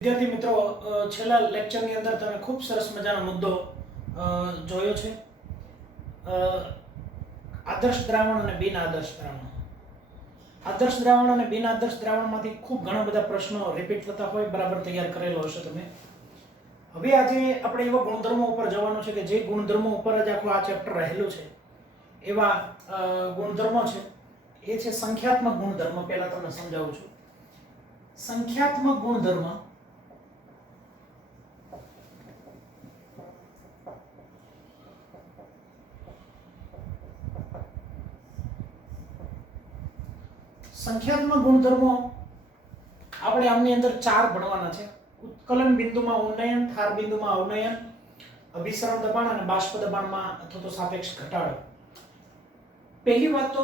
વિદ્યાર્થી મિત્રો, છેલ્લા લેક્ચરની અંદર તમે ખૂબ સરસ મજાનો મુદ્દો જોયો છે. આદર્શ દ્રાવણ અને બિન આદર્શ દ્રાવણ. આદર્શ દ્રાવણ અને બિન આદર્શ દ્રાવણમાંથી ખૂબ ઘણા બધા પ્રશ્નો રિપીટ થતા હોય, બરાબર તૈયાર કરેલો હશે તમે. હવે આજે આપણે એવા ગુણધર્મો ઉપર જવાનું છે કે જે ગુણધર્મો ઉપર જ આખું આ ચેપ્ટર રહેલું છે. એવા ગુણધર્મો છે એ છે સંખ્યાત્મક ગુણધર્મ. પહેલા તમને સમજાવું છું. સંખ્યાત્મક ગુણધર્મ સંખ્યાત્મક ગુણધર્મો આપણે આમની અંદર ચાર ભણવાના છે. ઉત્કલન બિંદુમાં ઉન્નયન, ઠાર બિંદુમાં અવનયન, અભિસરણ દબાણ અને બાષ્પ દબાણમાં અથવા તો સાપેક્ષ ઘટાડો. પહેલી વાત તો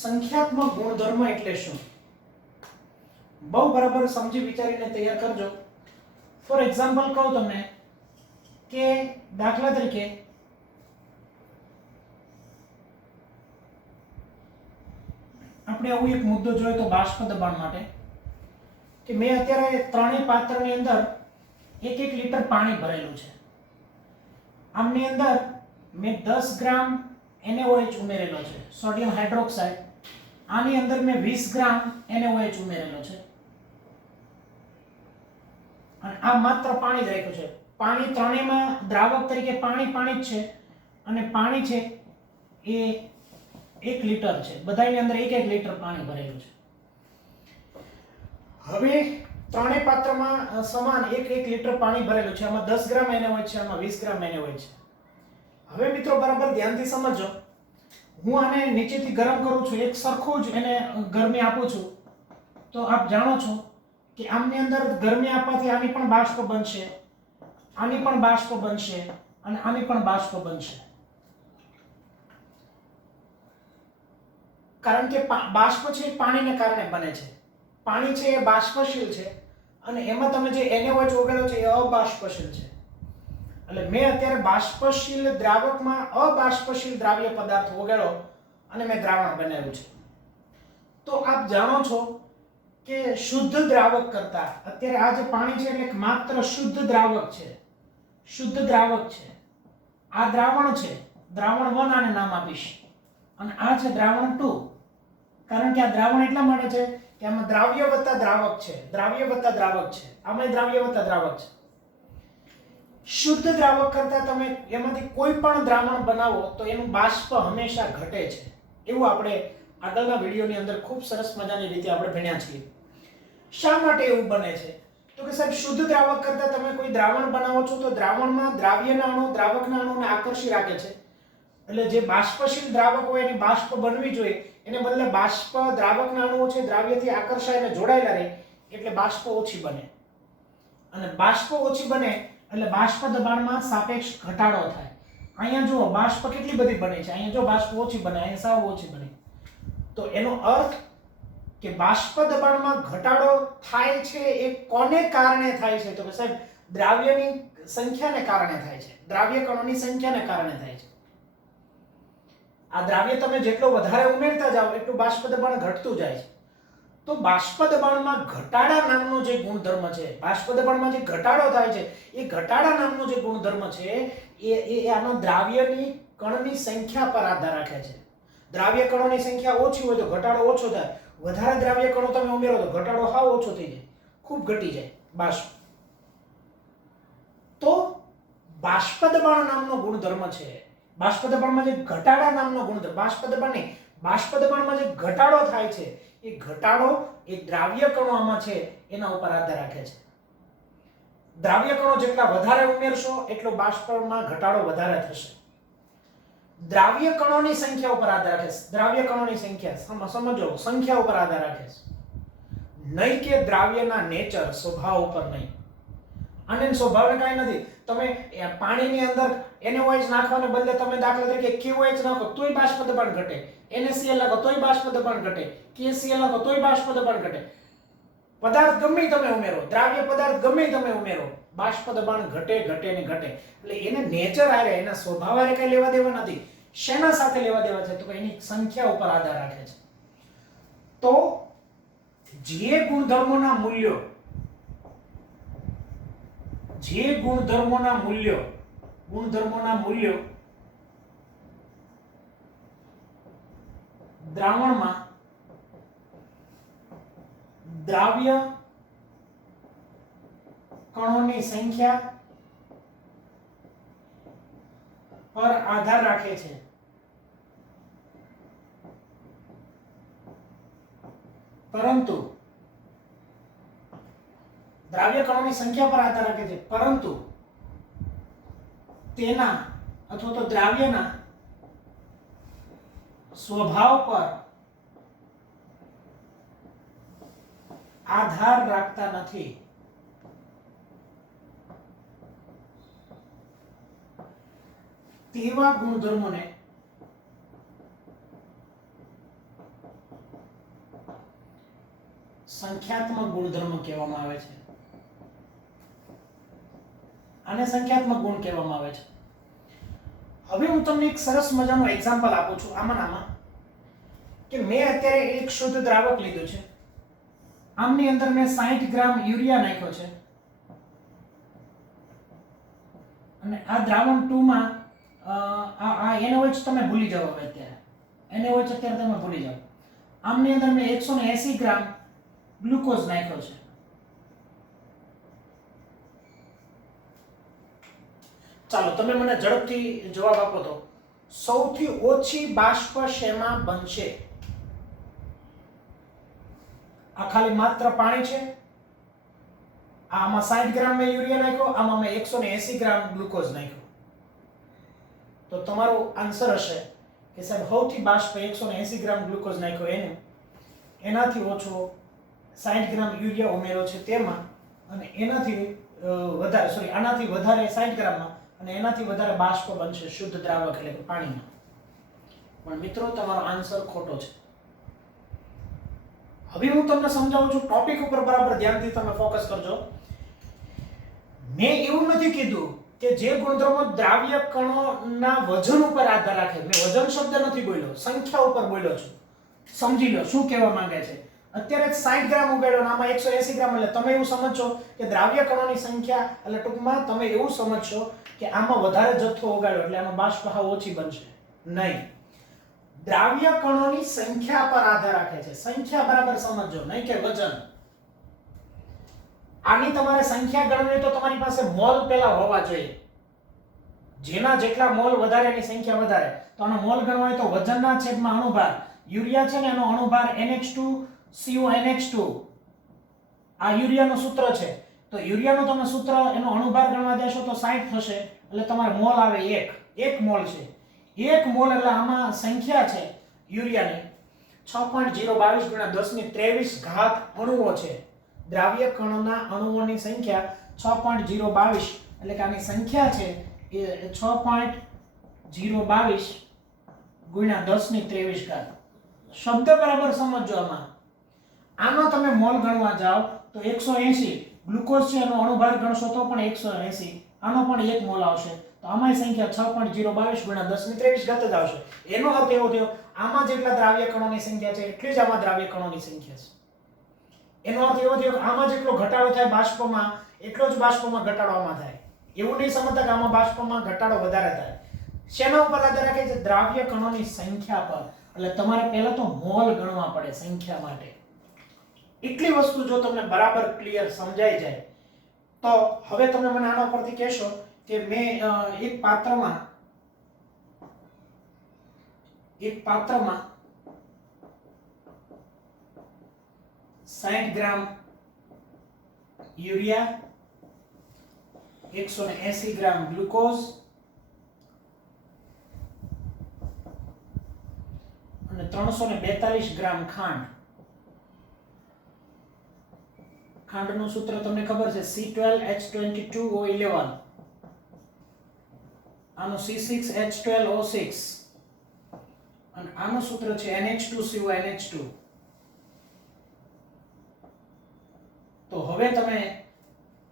સંખ્યાત્મક ગુણધર્મ એટલે શું? બહુ બરાબર સમજી વિચારીને તૈયાર કરજો. ફોર એક્ઝામ્પલ કહું તમને કે દાખલા તરીકે આપણે આવું એક મુદ્દો જોયો તો બાષ્પ દબાણ માટે કે મેં અત્યારે ત્રણેય પાત્રની અંદર 1 લીટર પાણી ભરેલું છે. આમની અંદર મેં 10 ગ્રામ NaOH ઉમેરેલો છે, સોડિયમ હાઇડ્રોક્સાઇડ. આની અંદર મેં 20 ગ્રામ NaOH ઉમેરેલો છે અને આ માત્ર પાણી જ રાખ્યું છે. પાણી ત્રણેયમાં દ્રાવક તરીકે પાણી જ છે અને પાણી છે એ 1 લીટર છે. બધાની અંદર 1 લીટર પાણી ભરેલું છે. હવે ત્રણેય પાત્રમાં સમાન 1 લીટર પાણી ભરેલું છે. આમાં 10 ગ્રામ NaOH છે, આમાં 20 ગ્રામ NaOH છે. હવે મિત્રો બરાબર ધ્યાનથી સમજો. હું આને નીચેથી ગરમ કરું છું, એક સરખું જ એને ગરમી આપું છું, તો આપ જાણો છો કે આમની અંદર ગરમી આપવાથી આની પણ બાષ્પ બનશે, આની પણ બાષ્પ બનશે અને આની પણ બાષ્પ બનશે. કારણ કે બાષ્પ છે એ પાણીને કારણે બને છે. પાણી છે એ બાષ્પશીલ છે અને એમાં તમે જે NaOH ઓગાળો છે એ અબાષ્પશીલ છે. એટલે મેં અત્યારે બાષ્પશીલ દ્રાવકમાં અબાષ્પશીલ દ્રાવ્ય પદાર્થ ઓગાળો અને મેં દ્રાવણ બનાવ્યું છે. તો આપ જાણો છો કે શુદ્ધ દ્રાવક કરતા અત્યારે આ જે પાણી છે એટલે માત્ર શુદ્ધ દ્રાવક છે. શુદ્ધ દ્રાવક છે. આ દ્રાવણ છે, દ્રાવણ 1 આને નામ આપીશ અને આ છે દ્રાવણ 2. કારણ કે આ દ્રાવણ એટલા માટે છે કે આમાં દ્રાવ્ય વત્તા દ્રાવક છે, દ્રાવ્ય વત્તા દ્રાવક છે, આમાં દ્રાવ્ય વત્તા દ્રાવક છે. શુદ્ધ દ્રાવક કરતા તમે એમાંથી કોઈ પણ દ્રાવણ બનાવો તો એનું બાષ્પ હંમેશા ઘટે છે. એવું આપણે આગળના વિડિયોની અંદર ખૂબ સરસ મજાની રીતે આપણે ભણ્યા છીએ. શા માટે એવું બને છે? તો કે સાહેબ શુદ્ધ દ્રાવક કરતા તમે કોઈ દ્રાવણ બનાવો છો તો દ્રાવણમાં દ્રાવ્યના અણુ દ્રાવકના અણુને આકર્ષી રાખે છે. એટલે જે બાષ્પશીલ દ્રાવક હોય એની બાષ્પ બનવી જોઈએ એને બદલે બાષ્પ દ્રાવકના અણુઓ છે દ્રાવ્યથી આકર્ષાઈને જોડાયેલા રહે એટલે બાષ્પ ઓછી બને. અને બાષ્પ ઓછી બને એટલે બાષ્પ દબાણમાં સાપેક્ષ ઘટાડો થાય. અહીંયા જુઓ બાષ્પ કેટલી બધી બને છે, અહીંયા જો બાષ્પ ઓછી બને, અહીંયા સાવ ઓછી બને. તો એનો અર્થ કે બાષ્પ દબાણમાં ઘટાડો થાય છે એ કોને કારણે થાય છે? તો કે સાહેબ દ્રાવ્યની સંખ્યાને કારણે થાય છે, દ્રાવ્ય કણોની સંખ્યાને કારણે થાય છે. આ દ્રાવ્ય તમે જેટલો વધારે ઉમેરતા જાઓ એટલું બાષ્પ દબાણ ઘટતું જાય છે. તો બાષ્પ દબાણમાં ઘટાડા નામનો જે ગુણધર્મ છે, બાષ્પ દબાણમાં જે ઘટાડો થાય છે એ ઘટાડા નામનો જે ગુણધર્મ છે એ આનો દ્રાવ્યની કણની સંખ્યા પર આધાર રાખે છે. દ્રાવ્ય કણોની સંખ્યા ઓછી હોય તો ઘટાડો ઓછો થાય, વધારે દ્રાવ્ય કણો તમે ઉમેરો તો ઘટાડો હાવ ઓછો થઈ જાય, ખૂબ ઘટી જાય બાષ્પ. તો બાષ્પ દબાણ નામનો ગુણધર્મ છે. બાષ્પ દબાણમાં જે ઘટાડા નામનો ગુણધર્મ, બાષ્પ દબાણમાં જે ઘટાડો થાય છે એ ઘટાડો એ દ્રાવ્ય કણો આમાં છે એના ઉપર આધાર રાખે છે. દ્રાવ્ય કણો જેટલા વધારે ઉમેરશો એટલો બાષ્પમાં ઘટાડો વધારે થશે. દ્રાવ્ય કણોની સંખ્યા ઉપર આધાર રાખે છે. દ્રાવ્ય કણોની સંખ્યા સમજો, સંખ્યા ઉપર આધાર રાખે છે, નહીં કે દ્રાવ્યના નેચર, સ્વભાવ ઉપર નહીં. આને સ્વભાવને કાંઈ નથી. તમે પાણીની અંદર NaOH નાખવાને બદલે તમે દાખલા તરીકે KOH નાખો તોય બાષ્પ દબાણ ઘટે, NaCl નાખો તોય બાષ્પ દબાણ ઘટે, KCl નાખો તોય બાષ્પ દબાણ ઘટે. પદાર્થ ગમે તમે ઉમેરો, દ્રાવ્ય પદાર્થ ગમે તમે ઉમેરો, બાષ્પ દબાણ ઘટે ઘટે ને ઘટે. એટલે એને નેચર આરે, એના સ્વભાવ આરે કઈ લેવા દેવા નથી. શેના સાથે લેવા દેવા છે? તો કે એની સંખ્યા ઉપર આધાર રાખે છે. તો જે ગુણધર્મોના મૂલ્યો જે ગુણધર્મોના મૂલ્યો દ્રાવણમાં દ્રાવ્ય કણોની સંખ્યા પર આધાર રાખે છે, પરંતુ દ્રાવ્ય કણોની સંખ્યા પર આધાર રાખે છે, પરંતુ તેના અથવા તો દ્રાવ્યના સ્વભાવ પર આધાર રાખતા નથી. તેવા ગુણધર્મોને સંખ્યાત્મક ગુણધર્મ કહેવામાં આવે છે. આને સંખ્યાત્મક ગુણ કહેવામાં આવે છે. હવે હું તમને એક સરસ મજાનું એક્ઝામ્પલ આપું છું આમાં કે મેં અત્યારે એક શુદ્ધ દ્રાવક લીધું છે. આમની અંદર મેં 60 ગ્રામ યુરિયા નાખ્યો છે અને આ દ્રાવણ 2 માં આ NaOH તમે ભૂલી જાઓ. હવે અત્યારે NaOH અત્યારે તમે ભૂલી જાઓ. આમની અંદર મેં 180 ગ્રામ ગ્લુકોઝ નાખ્યો છે. ચાલો તમે મને ઝડપથી જવાબ આપો તો સૌથી ઓછી બાષ્પ શેમાં બનશે? આ ખાલી માત્ર પાણી છે. આમાં 60 ગ્રામ મેં યુરિયા નાખ્યો, આમાં મેં 180 ગ્રામ ગ્લુકોઝ નાખ્યો. તો તમારો આન્સર હશે કે સાહેબ સૌથી બાષ્પ 180 ગ્રામ ગ્લુકોઝ નાખ્યો એનાથી ઓછો 60 ગ્રામ યુરિયા ઉમેરો છે તેમાં, અને એનાથી વધારે આનાથી વધારે 60 ગ્રામમાં અને એનાથી વધારે બાષ્પ બનશે શુદ્ધ દ્રાવક એટલે કે પાણીમાં. પણ મિત્રો તમારો આન્સર ખોટો છે. હવે હું તમને સમજાવું છું, ટોપિક ઉપર બરાબર ધ્યાનથી તમે ફોકસ કરજો. મેં એવું નથી કીધું કે જે ગુણધર્મો દ્રાવ્ય કણોના વજન ઉપર આધાર રાખે. મેં વજન શબ્દ નથી બોલ્યો, સંખ્યા ઉપર બોલ્યો છું. સમજી લો શું કહેવા માંગે છે. અત્યારે 60 ગ્રામ ઉગાડ્યો અને આમાં 180 ગ્રામ, એટલે તમે એવું સમજશો કે દ્રાવ્ય કણોની સંખ્યા, એટલે ટૂંકમાં તમે એવું સમજશો કે આમાં વધારે જથ્થો ઉગાડ્યો એટલે આમાં બાષ્પ હાવ ઓછી બનશે. નહીં, દ્રાવ્ય કણોની સંખ્યા પર આધાર રાખે છે. સંખ્યા બરાબર સમજો, નહીં કે વજન. આની તમારે સંખ્યા ગણવી તો તમારી પાસે મોલ પેલા હોવા જોઈએ. જેના જેટલા મોલ વધારે એની સંખ્યા વધારે. તો આનો મોલ ગણવા હોય તો વજનના છેદમાં અણુભાર. યુરિયા છે ને એનો અણુભાર NH2CONH2. આ યુરિયાનું સૂત્ર છે. તો યુરિયાનું તમે સૂત્ર એનો અણુભાર ગણવા જશો તો 60 થશે, એટલે તમારે મોલ આવે 1 મોલ છે. 1 મોલ એટલે આમાં સંખ્યા છે યુરિયાની 6.022 × 1023 ઘાત અણુઓ છે. દ્રાવ્ય કણના અણુઓની સંખ્યા 6.022, એટલે કે આની સંખ્યા છે એ 6.022 × 1023 ઘાત. શબ્દ બરાબર સમજો. આનો તમે મોલ ગણવા જાઓ તો 180. ગ્લુકોઝ છે એનો અણુભાર ગણશો તો પણ 180, આનો પણ 1 મોલ આવશે. તો આમાંય સંખ્યા 6.022 × 1023 ઘાત જ આવશે. એનો અર્થ એવો થયો આમાં જેટલા દ્રાવ્ય કણોની સંખ્યા છે એટલી જ આમાં દ્રાવ્ય કણોની સંખ્યા છે. એનો અર્થ એવો થયો કે આમાં જેટલો ઘટાડો થાય બાષ્પમાં એટલો જ બાષ્પમાં ઘટાડો આમાં થાય. એવું નહીં સમજતા કે આમાં બાષ્પમાં ઘટાડો વધારે થાય. શેના ઉપર આધાર રાખે છે? દ્રાવ્ય કણોની સંખ્યા પર. એટલે તમારે પહેલા તો મોલ ગણવા પડે સંખ્યા માટે. એટલી વસ્તુ જો તમને બરાબર ક્લિયર સમજાઈ જાય તો હવે તમે મને આના પરથી કહેશો કે મેં એક પાત્રમાં 60 ગ્રામ યુરિયા, 180 ગ્રામ ગ્લુકોઝ અને 342 ગ્રામ ખાંડ. ખાંડનું સૂત્ર તમને ખબર છે C12H22O11, આનું C6H12O6 અને આનું સૂત્ર છે NH2CONH2. તો હવે તમે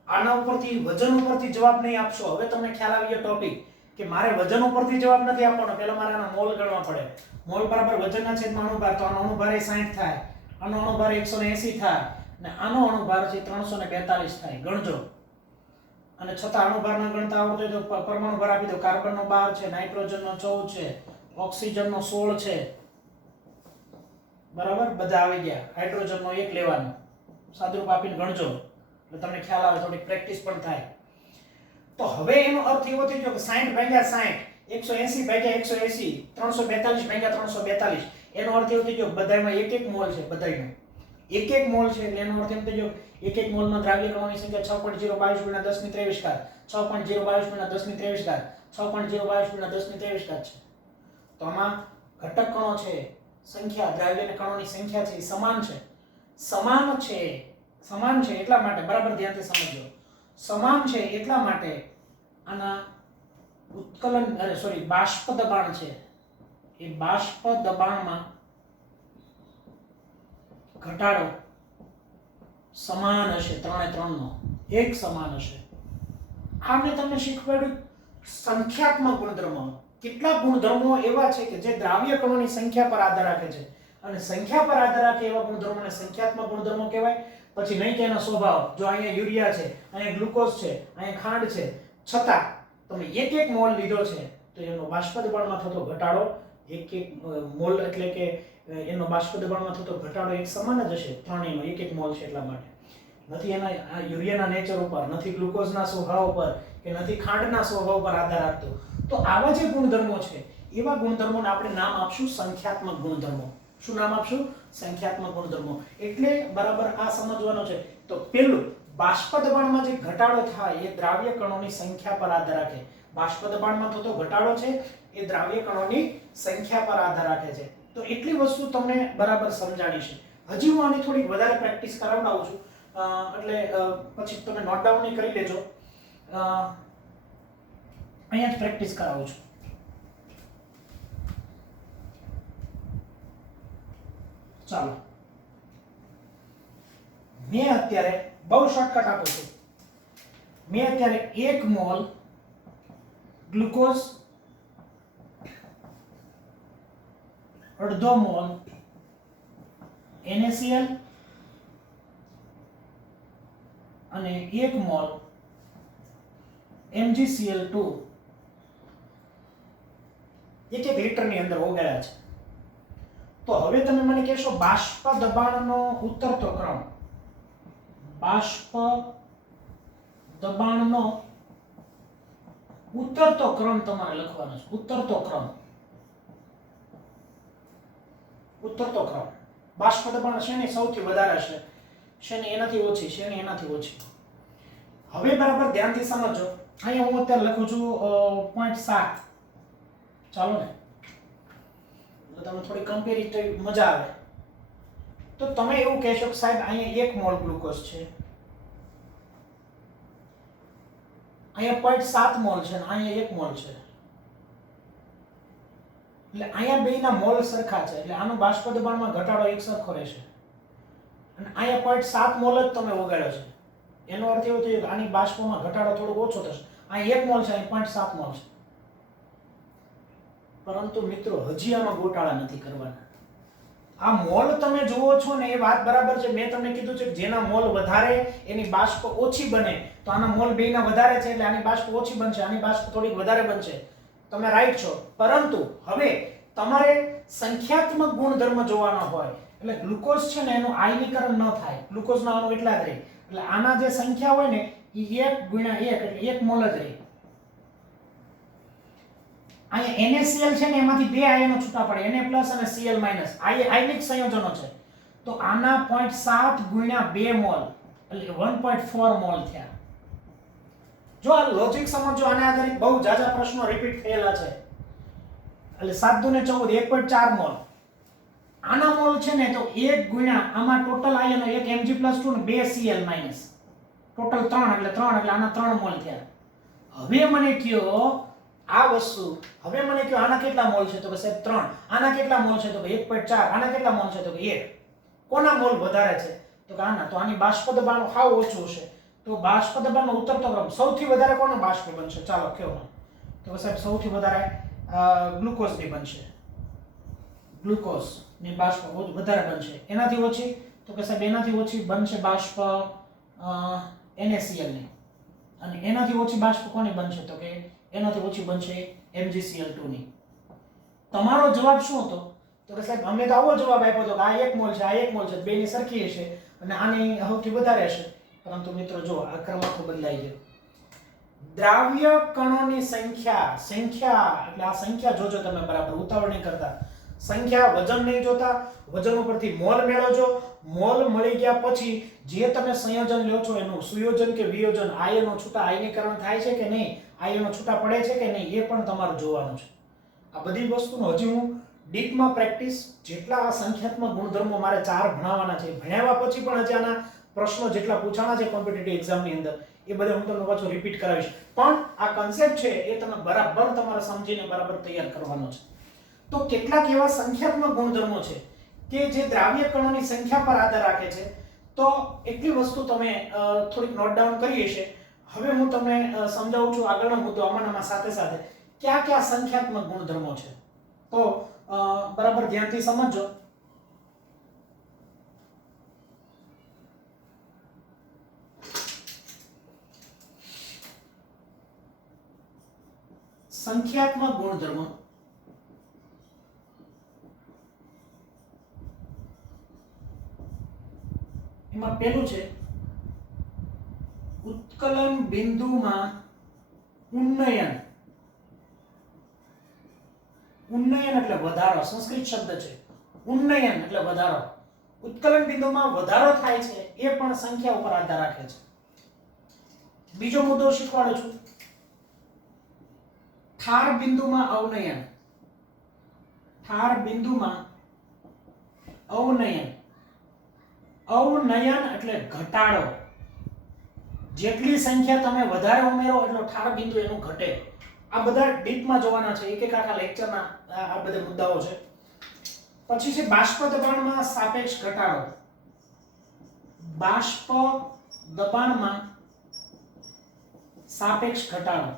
આના ઉપરથી વજન ઉપરથી જવાબ નહીં આપશો. હવે તમને ખ્યાલ આવી ગયો ટોપિક કે મારે વજન ઉપરથી જવાબ નથી આપવાનો, પહેલા મારે આના મોલ ગણવા પડે. મોલ બરાબર વજનના છેદમાં અણુભાર. તો આનો અણુભાર 60 થાય, આનો અણુભાર 180 થાય, અને આનો અણુભાર છે 342 થાય. ગણજો. અને છતાં અણુભારના ગણતા આવડતો હોય તો પરમાણુ ભાર આપી દો. કાર્બનનો 12 છે, નાઇટ્રોજનનો 14 છે, ઓક્સિજનનો 16 છે. બરાબર, બધા આવી ગયા. હાઇડ્રોજનનો 1 લેવાનો. સાદુરૂપ આપીને ગણજો એટલે તમને ખ્યાલ આવે, થોડી પ્રેક્ટિસ પણ થાય. તો હવે એનો અર્થ એવો થઈ ગયો કે 60 ભાગ્યા 60, 180 ભાગ્યા 180, 342 ભાગ્યા 342. એનો અર્થ એવો થઈ ગયો બધાયમાં એક એક મોલ છે. બધાયમાં એક એક મોલ છે એટલે એનો અર્થ એમ થઈ ગયો એક એક મોલમાં દ્રાવ્ય કણોની સંખ્યા 6.022 × 10^23 ઘાત, 6.022 × 10^23 ઘાત, 6.022 × 10^23 ઘાત છે. તો આમાં ઘટક કણો છે, સંખ્યા દ્રાવ્યના કણોની સંખ્યા છે એ સમાન છે. સમાન છે એટલા માટે બરાબર ધ્યાનથી સમજો. સમાન છે એટલા માટે આના બાષ્પ દબાણ છે એ બાષ્પ દબાણમાં ઘટાડો સમાન હશે. 3 નો એક સમાન હશે. આ મેં તમને શીખવાડ્યું સંખ્યાત્મક ગુણધર્મો. કેટલાક ગુણધર્મો એવા છે કે જે દ્રાવ્ય કણોની સંખ્યા પર આધાર રાખે છે અને સંખ્યા પર આધાર રાખે એવા ગુણધર્મોને સંખ્યાત્મક ગુણધર્મો કહેવાય. પછી નહીં કે એનો સ્વભાવ, જો અહીંયા યુરિયા છે, અહીંયા ગ્લુકોઝ છે, અહીંયા ખાંડ છે, છતાં તમે એક એક મોલ લીધો છે તો એનો બાષ્પ દબાણમાં થતો ઘટાડો એક મોલ એટલે કે એનો બાષ્પ દબાણમાં થતો ઘટાડો એક સમાન જ હશે. ત્રણેયનો એક એક મોલ છે એટલા માટે. નથી એના યુરિયાના નેચર ઉપર, નથી ગ્લુકોઝના સ્વભાવ ઉપર કે નથી ખાંડના સ્વભાવ પર આધાર રાખતો. તો આવા જે ગુણધર્મો છે એવા ગુણધર્મોને આપણે નામ આપશું સંખ્યાત્મક ગુણધર્મો. શું નામ આપશું? સંખ્યાત્મક ગુણધર્મો. એટલે બરાબર આ સમજવાનો છે. તો પહેલું, બાષ્પ દબાણમાં જે ઘટાડો થાય એ દ્રાવ્ય કણોની સંખ્યા પર આધાર રાખે. બાષ્પ દબાણમાં થતો ઘટાડો છે એ દ્રાવ્ય કણોની સંખ્યા પર આધાર રાખે છે. તો એટલી વસ્તુ તમને બરાબર સમજાણી છે. હજી હું આની થોડી વધારે પ્રેક્ટિસ કરાવડાવું છું એટલે પછી તમે નોટ ડાઉન કરી લેજો. અહીંયા જ પ્રેક્ટિસ કરાવું છું. ચાલો, મેં અત્યારે બહુ શોર્ટકટ આપું છું. મેં અત્યારે 1 મોલ ગ્લુકોઝ, 1/2 મોલ NaCl અને 1 મોલ MgCl2 એક લીટરની અંદર ઓગાળ્યા છે. તો હવે તમે મને કહેશો બાષ્પ દબાણનો ઉતરતો ક્રમ. બાષ્પ દબાણનો ઉતરતો ક્રમ તમારે લખવાનો છે. ઉતરતો ક્રમ. બાષ્પ દબાણ છે ને સૌથી વધારે છે, શેની એનાથી ઓછી, શેની એનાથી ઓછી. હવે બરાબર ધ્યાનથી સમજો. અહીંયા હું અત્યારે લખું છું 0.7. ચાલો ને, તો તમે થોડી કમ્પેરિટિવ મજા આવે. તો તમે એવું કહેશો કે સાહેબ અહીંયા 1 મોલ ગ્લુકોઝ છે, અહીંયા 0.7 મોલ છે અને અહીંયા 1 મોલ છે. એટલે અહીંયા બેયના મોલ સરખા છે એટલે આનો બાષ્પ દબાણમાં ઘટાડો એક સરખો રહેશે. અને અહીંયા 0.7 મોલ જ તમે ઓગાળ્યો છે. એનો અર્થ એવો થયો કે આની બાષ્પમાં ઘટાડો થોડો ઓછો થશે. અહીંયા 1 મોલ છે, અહીંયા 0.7 મોલ છે. પરંતુ મિત્રો હજી આમાં ગોટાળા નથી કરવાના. આ મોલ તમે જુઓ છો ને એ વાત બરાબર છે. મેં તમને કીધું છે કે જેના મોલ વધારે એની બાષ્પ ઓછી બને. તો આના મોલ બેયના વધારે છે એટલે આની બાષ્પ ઓછી બનશે, આની બાષ્પ થોડીક વધારે બનશે. તમે રાઈટ છો. પરંતુ હવે તમારે સંખ્યાત્મક ગુણધર્મ જોવાનો હોય એટલે ગ્લુકોઝ છે ને એનું આયનીકરણ ન થાય. ગ્લુકોઝના અણુ એટલા જ રહે. એટલે આના જે સંખ્યા હોય ને એ 1 × 1 એટલે 1 મોલ જ રહે. અહીંયા NaCl છે ને એમાંથી 2 આયનો છૂટા પડે, Na+ અને Cl-. આયનિક સંયોજનો છે. તો આના 0.7 × 2 મોલ એટલે 1.4 મોલ થયા. જો આ લોજિક સમજો, આને આધારિત બહુ જાજા પ્રશ્નો રિપીટ થયેલા છે. એટલે 7 × 2 = 1.4 મોલ. આના મોલ છે ને તો 1 × આમાં ટોટલ આયનો 1 Mg+2 અને 2 Cl-. ટોટલ 3 એટલે આના 3 મોલ થયા. હવે મને કયો આ વસ્તુ, હવે મને કયો આના કેટલા મોલ છે? તો કે સાહેબ 3. આના કેટલા મોલ છે? તો કે 1.4. આના કેટલા મોલ છે? તો કે 1. કોના મોલ વધારે છે? તો કે આના. તો આની બાષ્પ દબાણ હાવ ઓછું છે. તો બાષ્પ દબાણનો ઉતરતો ક્રમ સૌથી વધારે કોનો બાષ્પ બનશે? ચાલો કયો. તો કે સાહેબ સૌથી વધારે ગ્લુકોઝની બનશે. ગ્લુકોઝની બાષ્પ વધારે બનશે. એનાથી ઓછી? તો કે સાહેબ એનાથી ઓછી બનશે બાષ્પ NaCl ની. અને એનાથી ઓછી બાષ્પ કોની બનશે? તો કે એનાથી ઓછી બનશે MgCl2 ની. તમારો જવાબ શું હતો? તો કે સાહેબ અમને તો આવો જવાબ આપ્યો હતો કે આ 1 મોલ છે, આ 1 મોલ છે, બેની સરખી હશે અને આની સૌથી વધારે હશે. પરંતુ મિત્રો જો આ ક્રમ આખો બદલાઈ ગયો. દ્રાવ્ય કણોની સંખ્યા એટલે આ સંખ્યા જોજો તમે બરાબર, ઉતાવળ નહીં કરતા. સંખ્યા વજન નહીં જોતા, વજન ઉપરથી મોલ મેળવજો. મોલ મળી ગયા પછી જે તમે સંયોજન લ્યો છો એનું સુયોજન કે વિયોજન, આયનો છૂટા આયનીકરણ થાય છે કે નહીં, આયનો છૂટા પડે છે કે નહીં, એ પણ તમારે જોવાનું છે. આ બધી વસ્તુનો હજી હું ડીપમાં પ્રેક્ટિસ, જેટલા આ સંખ્યાત્મક ગુણધર્મો મારે 4 ભણાવવાના છે, ભણ્યા પછી પણ હજી આના પ્રશ્નો જેટલા પૂછાણા છે કોમ્પિટિટિવ એક્ઝામની અંદર, એ બધા હું તમને પાછું રિપીટ કરાવીશ. પણ આ કન્સેપ્ટ છે એ તમે બરાબર તમારે સમજીને બરાબર તૈયાર કરવાનો છે. તો કેટલાક એવા સંખ્યાત્મક ગુણધર્મો છે કે જે દ્રાવ્ય કણોની સંખ્યા પર આધાર રાખે છે. તો એટલી વસ્તુ તમે થોડીક નોટ ડાઉન કરી હશે. હવે હું તમને સમજાવું છું આગળનો મુદ્દો આમાંના સાથે સાથે કયા કયા સંખ્યાત્મક ગુણધર્મો છે. તો બરાબર ધ્યાનથી સમજજો. સંખ્યાત્મક ગુણધર્મો એમાં પહેલું છે ઉત્કલન બિંદુમાં ઉન્નયન. ઉન્નયન એટલે વધારો, સંસ્કૃત શબ્દ છે. ઉન્નયન એટલે વધારો. ઉત્કલન બિંદુમાં વધારો થાય છે એ પણ સંખ્યા ઉપર આધાર રાખે છે. બીજો મુદ્દો શીખવાડું છું. ઠાર બિંદુમાં અવનયન. ઠાર બિંદુમાં અવનયન. અવનયન એટલે ઘટાડો. જેટલી સંખ્યા તમે વધારે ઉમેરો એટલો ઠાર બિંદુ એનું ઘટે. આ બધા ડીપમાં જોવાના છે, એક એક આખા લેક્ચરના આ બધા મુદ્દાઓ છે. પછી છે બાષ્પ દબાણમાં સાપેક્ષ ઘટાડો. બાષ્પ દબાણમાં સાપેક્ષ ઘટાડો.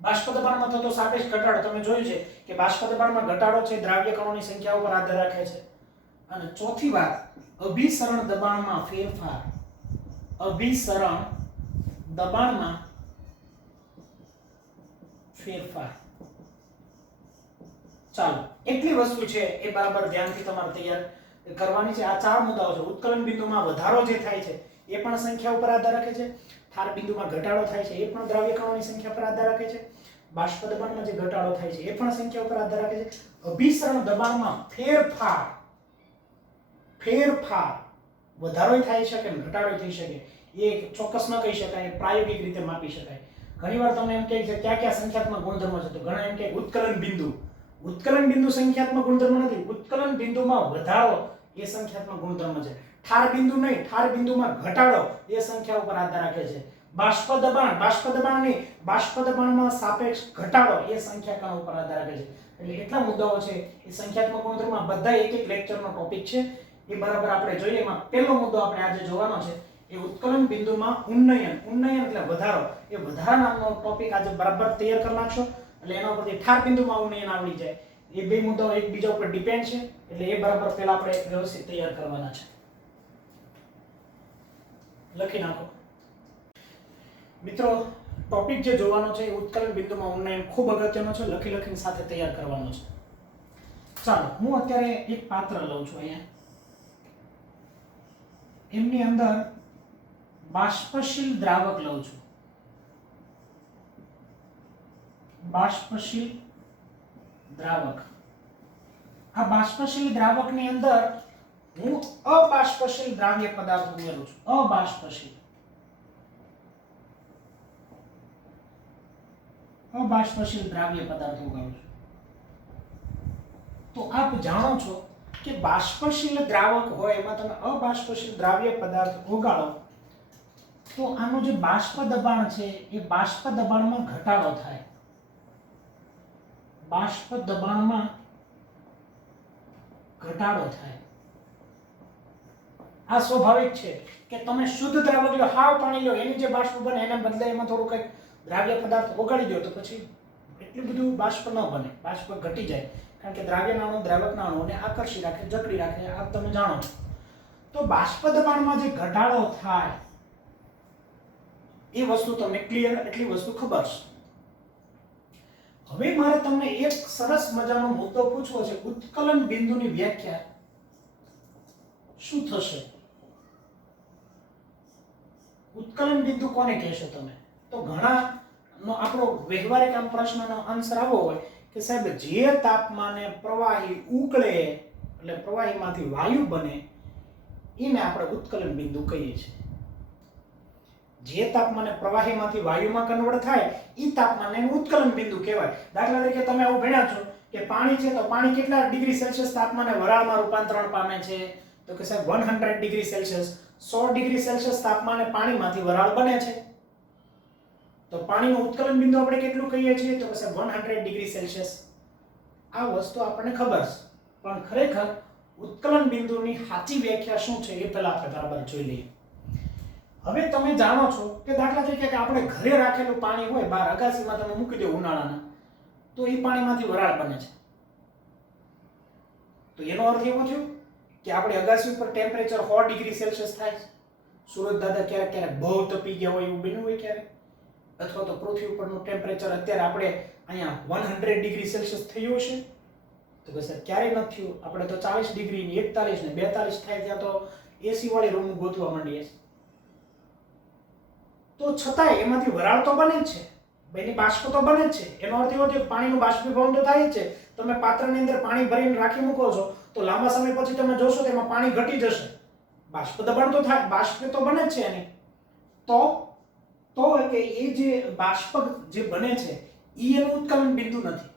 બાષ્પ દબાણમાં થતો સાપેક્ષ ઘટાડો તમે જોયું છે કે બાષ્પ દબાણમાં ઘટાડો છે દ્રાવ્ય કણોની સંખ્યા ઉપર આધાર રાખે છે. અને ચોથી વાત, અભિસરણ દબાણમાં ફેરફાર. અભિસરણ દબાણમાં ફેરફાર. ચાલો, એટલી વસ્તુ છે એ બરાબર ધ્યાનથી તમારે તૈયાર કરવાની છે. આ 4 મુદ્દાઓ છે. ઉત્કલન બિંદુમાં વધારો જે થાય છે એ પણ સંખ્યા ઉપર આધાર રાખે છે. ઠાર બિંદુમાં ઘટાડો થાય છે એ પણ દ્રાવ્ય કણોની સંખ્યા પર આધાર રાખે છે. બાષ્પ દબાણમાં જે ઘટાડો થાય છે એ પણ સંખ્યા ઉપર આધાર રાખે છે. અભિસરણ દબાણમાં ફેરફાર. ફેરફાર વધારો થઈ શકે અને ઘટાડો થઈ શકે. એ ચોક્કસ ન કહી શકાય, પ્રાયોગિક રીતે માપી શકાય. ઘણીવાર તમને એમ કહે છે કયા કયા સંખ્યાત્મક ગુણધર્મો છે, તો ઘણા એમ કહે ઉત્કલન બિંદુ. ઉત્કલન બિંદુ સંખ્યાત્મક ગુણધર્મ નથી. ઉત્કલન બિંદુમાં વધારો એ સંખ્યાત્મક ગુણધર્મ છે. ઠાર બિંદુ નહીં, ઠાર બિંદુમાં ઘટાડો એ સંખ્યા ઉપર આધાર રાખે છે. બાષ્પ દબાણ, બાષ્પ દબાણ નહીં, બાષ્પ દબાણમાં સાપેક્ષ ઘટાડો એ સંખ્યા કણ ઉપર આધાર રાખે છે. એટલે એટલા મુદ્દાઓ છે એ સંખ્યાત્મક ગુણધર્મમાં બધા એક એક લેક્ચરનો ટોપિક છે. એ બરાબર આપણે જોઈએ. એમાં પહેલો મુદ્દો આપણે આજે જોવાનો છે એ ઉત્કલન બિંદુમાં ઉન્નયન. ઉન્નયન એટલે વધારો. એ વધારા નામનો ટોપિક આજે બરાબર તૈયાર કરી નાખશો એટલે એના ઉપરથી ઠાર બિંદુમાં ઉન્નયન આવડી જાય. એ બે મુદ્દાઓ એકબીજા ઉપર ડિપેન્ડ છે એટલે એ બરાબર પહેલા આપણે વ્યવસ્થિત તૈયાર કરવાના છે. લખી નાખો મિત્રો. ટોપિક જે જોવાનો છે એ ઉત્કલન બિંદુમાં ઉન્નયન ખૂબ અગત્યનો છે. લખીને સાથે તૈયાર કરવાનો છે. ચાલો, હું અત્યારે એક પાત્ર લઉં છું અહીંયા. એમની અંદર બાષ્પશીલ દ્રાવક લઉં છું. બાષ્પશીલ દ્રાવક. આ બાષ્પશીલ દ્રાવકની અંદર હું અબાષ્પશીલ દ્રાવ્ય પદાર્થ ઉમેરું છું. અબાષ્પશીલ. અબાષ્પશીલ દ્રાવ્ય પદાર્થ ઉમેરું છું. તો આપ જાણો છો કે બાષ્પશીલ દ્રાવક હોય એમાં તમે અબાષ્પશીલ દ્રાવ્ય પદાર્થ ઓગાળો તો આનું જે બાષ્પ દબાણ છે એ બાષ્પ દબાણમાં ઘટાડો થાય. બાષ્પ દબાણમાં ઘટાડો થાય. આ સ્વાભાવિક છે કે તમે શુદ્ધ દ્રાવક લો, હાવ પાણી લો, એની જે બાષ્પ બને એના બદલે એમાં થોડું કંઈક દ્રાવ્ય પદાર્થ ઓગાળી દો તો પછી એટલું બધું બાષ્પ ન બને, બાષ્પ ઘટી જાય. કારણ કે દ્રાવ્ય નાણું દ્રાવક નાણુંને આકર્ષી રાખે, જકડી રાખે, આ તમે જાણો છો. તો બાષ્પ દબાણમાં જે ઘટાડો થાય એ વસ્તુ તમને ક્લિયર, એટલી વસ્તુ ખબર છે. હવે મારે તમને એક સરસ મજાનો મુદ્દો પૂછવો છે. ઉત્કલન બિંદુની વ્યાખ્યા શું થશે? ઉત્કલન બિંદુ કોને કહેશો તમે? તો ઘણા નો આપણો વ્યવહારિક આમ પ્રશ્નનો આન્સર આવો હોય કે સાહેબ જે તાપમાને પ્રવાહી ઉકળે એટલે પ્રવાહીમાંથી વાયુ બને એને આપણે ઉત્કલન બિંદુ કહીએ છીએ. જે તાપમાને પ્રવાહીમાંથી વાયુમાં કન્વર્ટ થાય એ તાપમાનને એનું ઉત્કલન બિંદુ કહેવાય. દાખલા તરીકે તમે આવું ભણ્યા છો કે પાણી છે તો પાણી કેટલા ડિગ્રી સેલ્સિયસ તાપમાને વરાળમાં રૂપાંતરણ પામે છે? તો કે સાહેબ 100 ડિગ્રી સેલ્સિયસ, 100 ડિગ્રી સેલ્સિયસ તાપમાને પાણીમાંથી વરાળ બને છે. તો પાણીનું ઉત્કલન બિંદુ આપણે કેટલું કહીએ છીએ? તો કે સાહેબ 100 ડિગ્રી સેલ્સિયસ. આ વસ્તુ આપણને ખબર છે, પણ ખરેખર ઉત્કલન બિંદુની સાચી વ્યાખ્યા શું છે એ પહેલા આપણે બરાબર જોઈ લઈએ. હવે તમે જાણો છો કે દાખલા તરીકે કે આપણે ઘરે રાખેલું પાણી હોય, બહાર અગાસીમાં તમે મૂકી દો ઉનાળાના, તો એ પાણીમાંથી વરાળ બને છે. તો એનો અર્થ એવો થયો કે આપણે અગાસી ઉપર ટેમ્પરેચર 100 ડિગ્રી સેલ્સિયસ થાય છે. સૂરજ દાદા ક્યારેક ક્યારેક બહુ તપી ગયા હોય એવું બન્યું હોય ક્યારે? અથવા તો પૃથ્વી ઉપરનું ટેમ્પરેચર અત્યારે આપણે અહીંયા 100 ડિગ્રી સેલ્સિયસ થયું છે? તો કે સર ક્યારેય નથી થયું. આપણે તો 40 ડિગ્રી ને 41 ને 42 થાય ત્યાં તો એસી વાળી રૂમ ગોતવા માંડીએ છીએ. તો છતાંય એમાંથી વરાળ તો બને જ છે, એની બાષ્પ તો બને જ છે. એનો અર્થ એવો થયો કે પાણીનું બાષ્પીભવન તો થાય જ છે. તમે પાત્રની અંદર પાણી ભરીને રાખી મૂકો છો તો લાંબા સમય પછી તમે જોશો તો એમાં પાણી ઘટી જશે, બાષ્પ દબાણ તો થાય, બાષ્પ તો બને જ છે એની. તો કે એ જે બાષ્પ જે બને છે એ એનું ઉત્કલન બિંદુ નથી.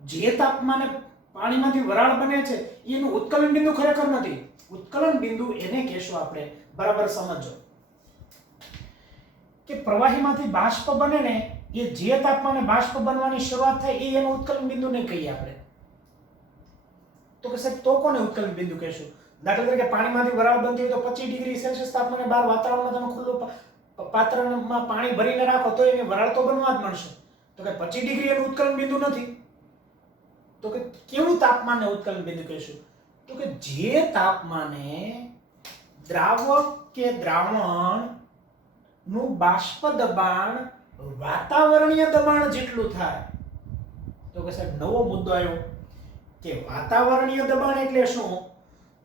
જે તાપમાને પાણીમાંથી વરાળ બને છે એનું ઉત્કલન બિંદુ ખરેખર નથી. ઉત્કલન બિંદુ એને કહેશું આપણે, બરાબર સમજો કે પ્રવાહીમાંથી બાષ્પ બને ને એ જે તાપમાને બાષ્પ બનવાની શરૂઆત થાય એ એનું ઉત્કલન બિંદુ ને કહીએ આપણે. તો કે સાહેબ તો કોને ઉત્કલન બિંદુ કહેશું? દાખલા તરીકે પાણીમાંથી વરાળ બનતી હોય તો 25 ડિગ્રી સેલ્સિયસ તાપમાને બહાર વાતાવરણમાં તમે ખુલ્લું પાત્રમાં પાણી ભરીને રાખો તો એની વરાળ તો બનવા જ મળશે. તો કે 25 ડિગ્રી એનું ઉત્કલન બિંદુ નથી. તો કે કેવું તાપમાનને ઉત્કલન બિંદુ કહેશું? તો કે જે તાપમાને દ્રાવક કે દ્રાવણ નું બાષ્પ દબાણ વાતાવરણીય દબાણ જેટલું થાય. તો કે સાહેબ નવો મુદ્દો આવ્યો કે વાતાવરણીય દબાણ એટલે શું?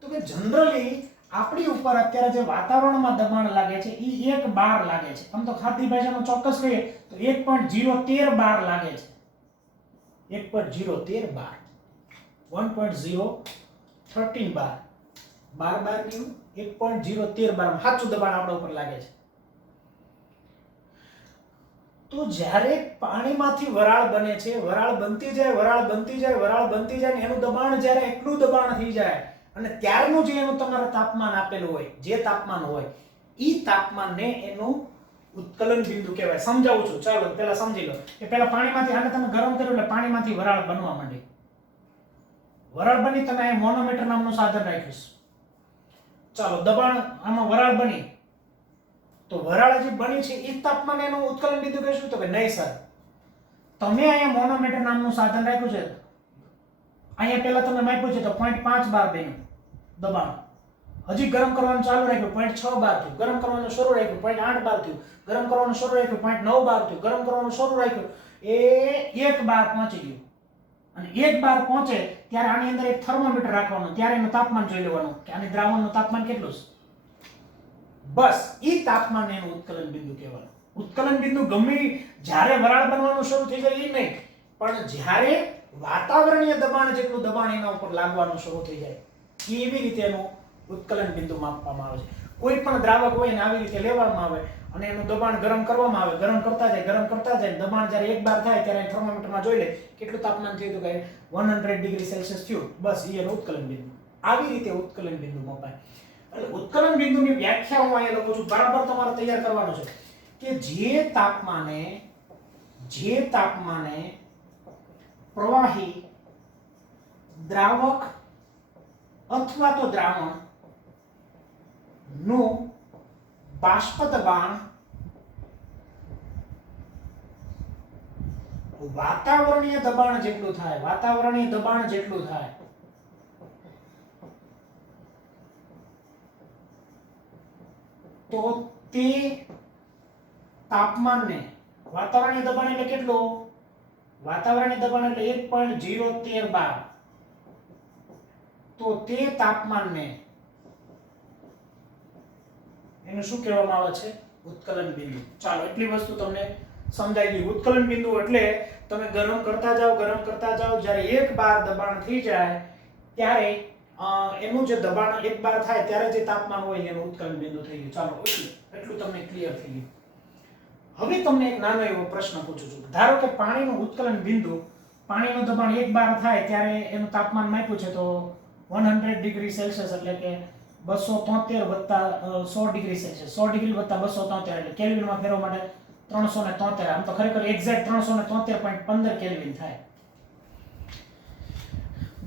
તો કે જનરલી આપણી ઉપર અત્યારે જે વાતાવરણમાં દબાણ લાગે છે એ 1 બાર લાગે છે. આમ તો ખાદી ભાષામાં ચોક્કસ કહીએ તો 1.013 બાર લાગે છે. 1.013 બાર, 1.013 બાર, બાર બાર કેવું? 1.013 બાર સાચું દબાણ આપણા ઉપર લાગે છે. તો જ્યારે પાણીમાંથી વરાળ બને છે, વરાળ બનતી જાય, વરાળ બનતી જાય, વરાળ બનતી જાય, એનું દબાણ જ્યારે એટલું દબાણ થઈ જાય અને ત્યારનું જે એનું તમારે તાપમાન આપેલું હોય, જે તાપમાન હોય, ઈ તાપમાનને એનું ઉત્કલન બિંદુ કહેવાય. સમજાવું છું, ચાલો પહેલા સમજી લો કે પહેલા પાણીમાંથી આને તમે ગરમ કર્યું એટલે પાણીમાંથી વરાળ બનવા માંડી. વરાળ બની, તમે અહીં મોનોમીટર નામનું સાધન રાખ્યું છે. ચાલો દબાણ આમાં વરાળ બની, તો વરાળ જે બની છે એ તાપમાને એનું ઉત્કલન બિંદુ કહેશું? તો કે નહીં સર, તમે અહીંયા મોનોમીટર નામનું સાધન રાખ્યું છે, અહીંયા પહેલા તમે માપ્યું છે તો 0.5 બાર બન્યું દબાણ. હજી ગરમ કરવાનું ચાલુ રાખ્યું 0.6 બાર થયું, ગરમ કરવાનું શરૂ રાખ્યું 0.8 બાર થયું, ગરમ કરવાનું શરૂ રાખ્યું 0.9 બાર થયું, ગરમ કરવાનું શરૂ રાખ્યું એ 1 બાર પહોંચી ગયું. અને 1 બાર પહોંચે ત્યારે આની અંદર એક થર્મોમીટર રાખવાનું, ત્યારે એનું તાપમાન જોઈ લેવાનું કે આની દ્રાવણનું તાપમાન કેટલું છે. બસ ઈ તાપમાન એનું ઉત્કલન બિંદુ કહેવાનું. ઉત્કલન બિંદુ ગમે જ્યારે વરાળ બનવાનું શરૂ થઈ જાય એ નહીં, પણ જ્યારે વાતાવરણીય દબાણ જેટલું દબાણ એના ઉપર લાગવાનું શરૂ થઈ જાય એવી રીતે એનું ઉત્કલન બિંદુ માપવામાં આવે છે. કોઈ પણ દ્રાવક હોય ને આવી રીતે લેવામાં આવે અને એનું દબાણ ગરમ કરવામાં આવે, ગરમ કરતા જાય, દબાણ જ્યારે 1 બાર થાય ત્યારે થર્મોમીટરમાં જોઈ લે કેટલું તાપમાન થયું, તો કે 100 ડિગ્રી સેલ્સિયસ થયું. બસ એ એનું ઉત્કલન બિંદુ. આવી રીતે ઉત્કલન બિંદુ મપાય. એટલે ઉત્કલન બિંદુની વ્યાખ્યા હું અહીંયા લખું છું, બરાબર તમારે તૈયાર કરવાનું છે કે જે તાપમાને પ્રવાહી, દ્રાવક અથવા તો દ્રાવણ નું બાષ્પ દબાણ વાતાવરણીય દબાણ જેટલું થાય, તો તે તાપમાનને, વાતાવરણીય દબાણ એટલે કેટલું? વાતાવરણીય દબાણ એટલે 1.013 તો તે તાપમાનને એનું શું કહેવામાં આવે છે? ઉત્કલન બિંદુ. ચાલો એટલી વસ્તુ તમને સમજાઈ ગઈ. ઉત્કલન બિંદુ એટલે તમે ગરમ કરતા જાઓ, જ્યારે 1 બાર દબાણ થઈ જાય ત્યારે એનું જે દબાણ 1 બાર થાય ત્યારે જે તાપમાન હોય એનું ઉત્કલન બિંદુ થઈ ગયું. ચાલો એટલું તમને ક્લિયર થઈ ગયું. હવે તમને એક નાનો એવો પ્રશ્ન પૂછું છું. ધારો કે પાણીનું ઉત્કલન બિંદુ, પાણીનું દબાણ 1 બાર થાય ત્યારે એનું તાપમાન માપ્યું છે તો 100 ડિગ્રી સેલ્સિયસ એટલે કે 273 વત્તા 100 ડિગ્રી સેલ્સિયસ, 100 ડિગ્રી વત્તા 273 એટલે કેલ્વિનમાં ફેરવવા માટે 373. આમ તો ખરેખર એક્ઝેક્ટ 373.15 કેલ્વિન થાય.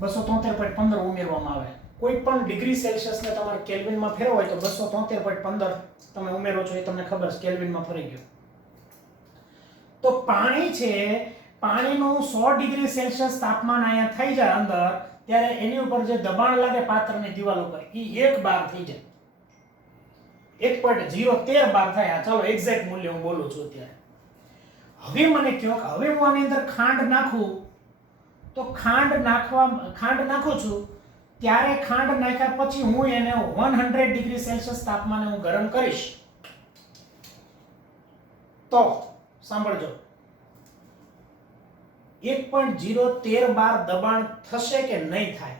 273.15 ઉમેરવામાં આવે. કોઈ પણ ડિગ્રી સેલ્સિયસને તમારે કેલ્વિનમાં ફેરવવા હોય તો 273.15 તમે ઉમેરો છો, એ તમને ખબર છે કેલ્વિનમાં ફરી ગયું. તો પાણી છે, પાણીનું 100 ડિગ્રી સેલ્સિયસ તાપમાન અહીંયા થઈ જાય અંદર, ત્યારે એની ઉપર જે દબાણ લાગે પાત્રની દિવાલ ઉપર એ 1 બાર થઈ જાય. 1.013 બાર થાય. ચાલો એક્ઝેક્ટ મૂલ્ય હું બોલું છું અત્યારે. હવે મને કહો કે હવે હું આની અંદર ખાંડ નાખું તો ખાંડ નાખું છું ત્યારે ખાંડ નાખ્યા પછી હું એને 100 ડિગ્રી સેલ્સિયસ તાપમાને હું ગરમ કરીશ તો સાંભળજો 1.013 બાર દબાણ થશે કે નહીં થાય?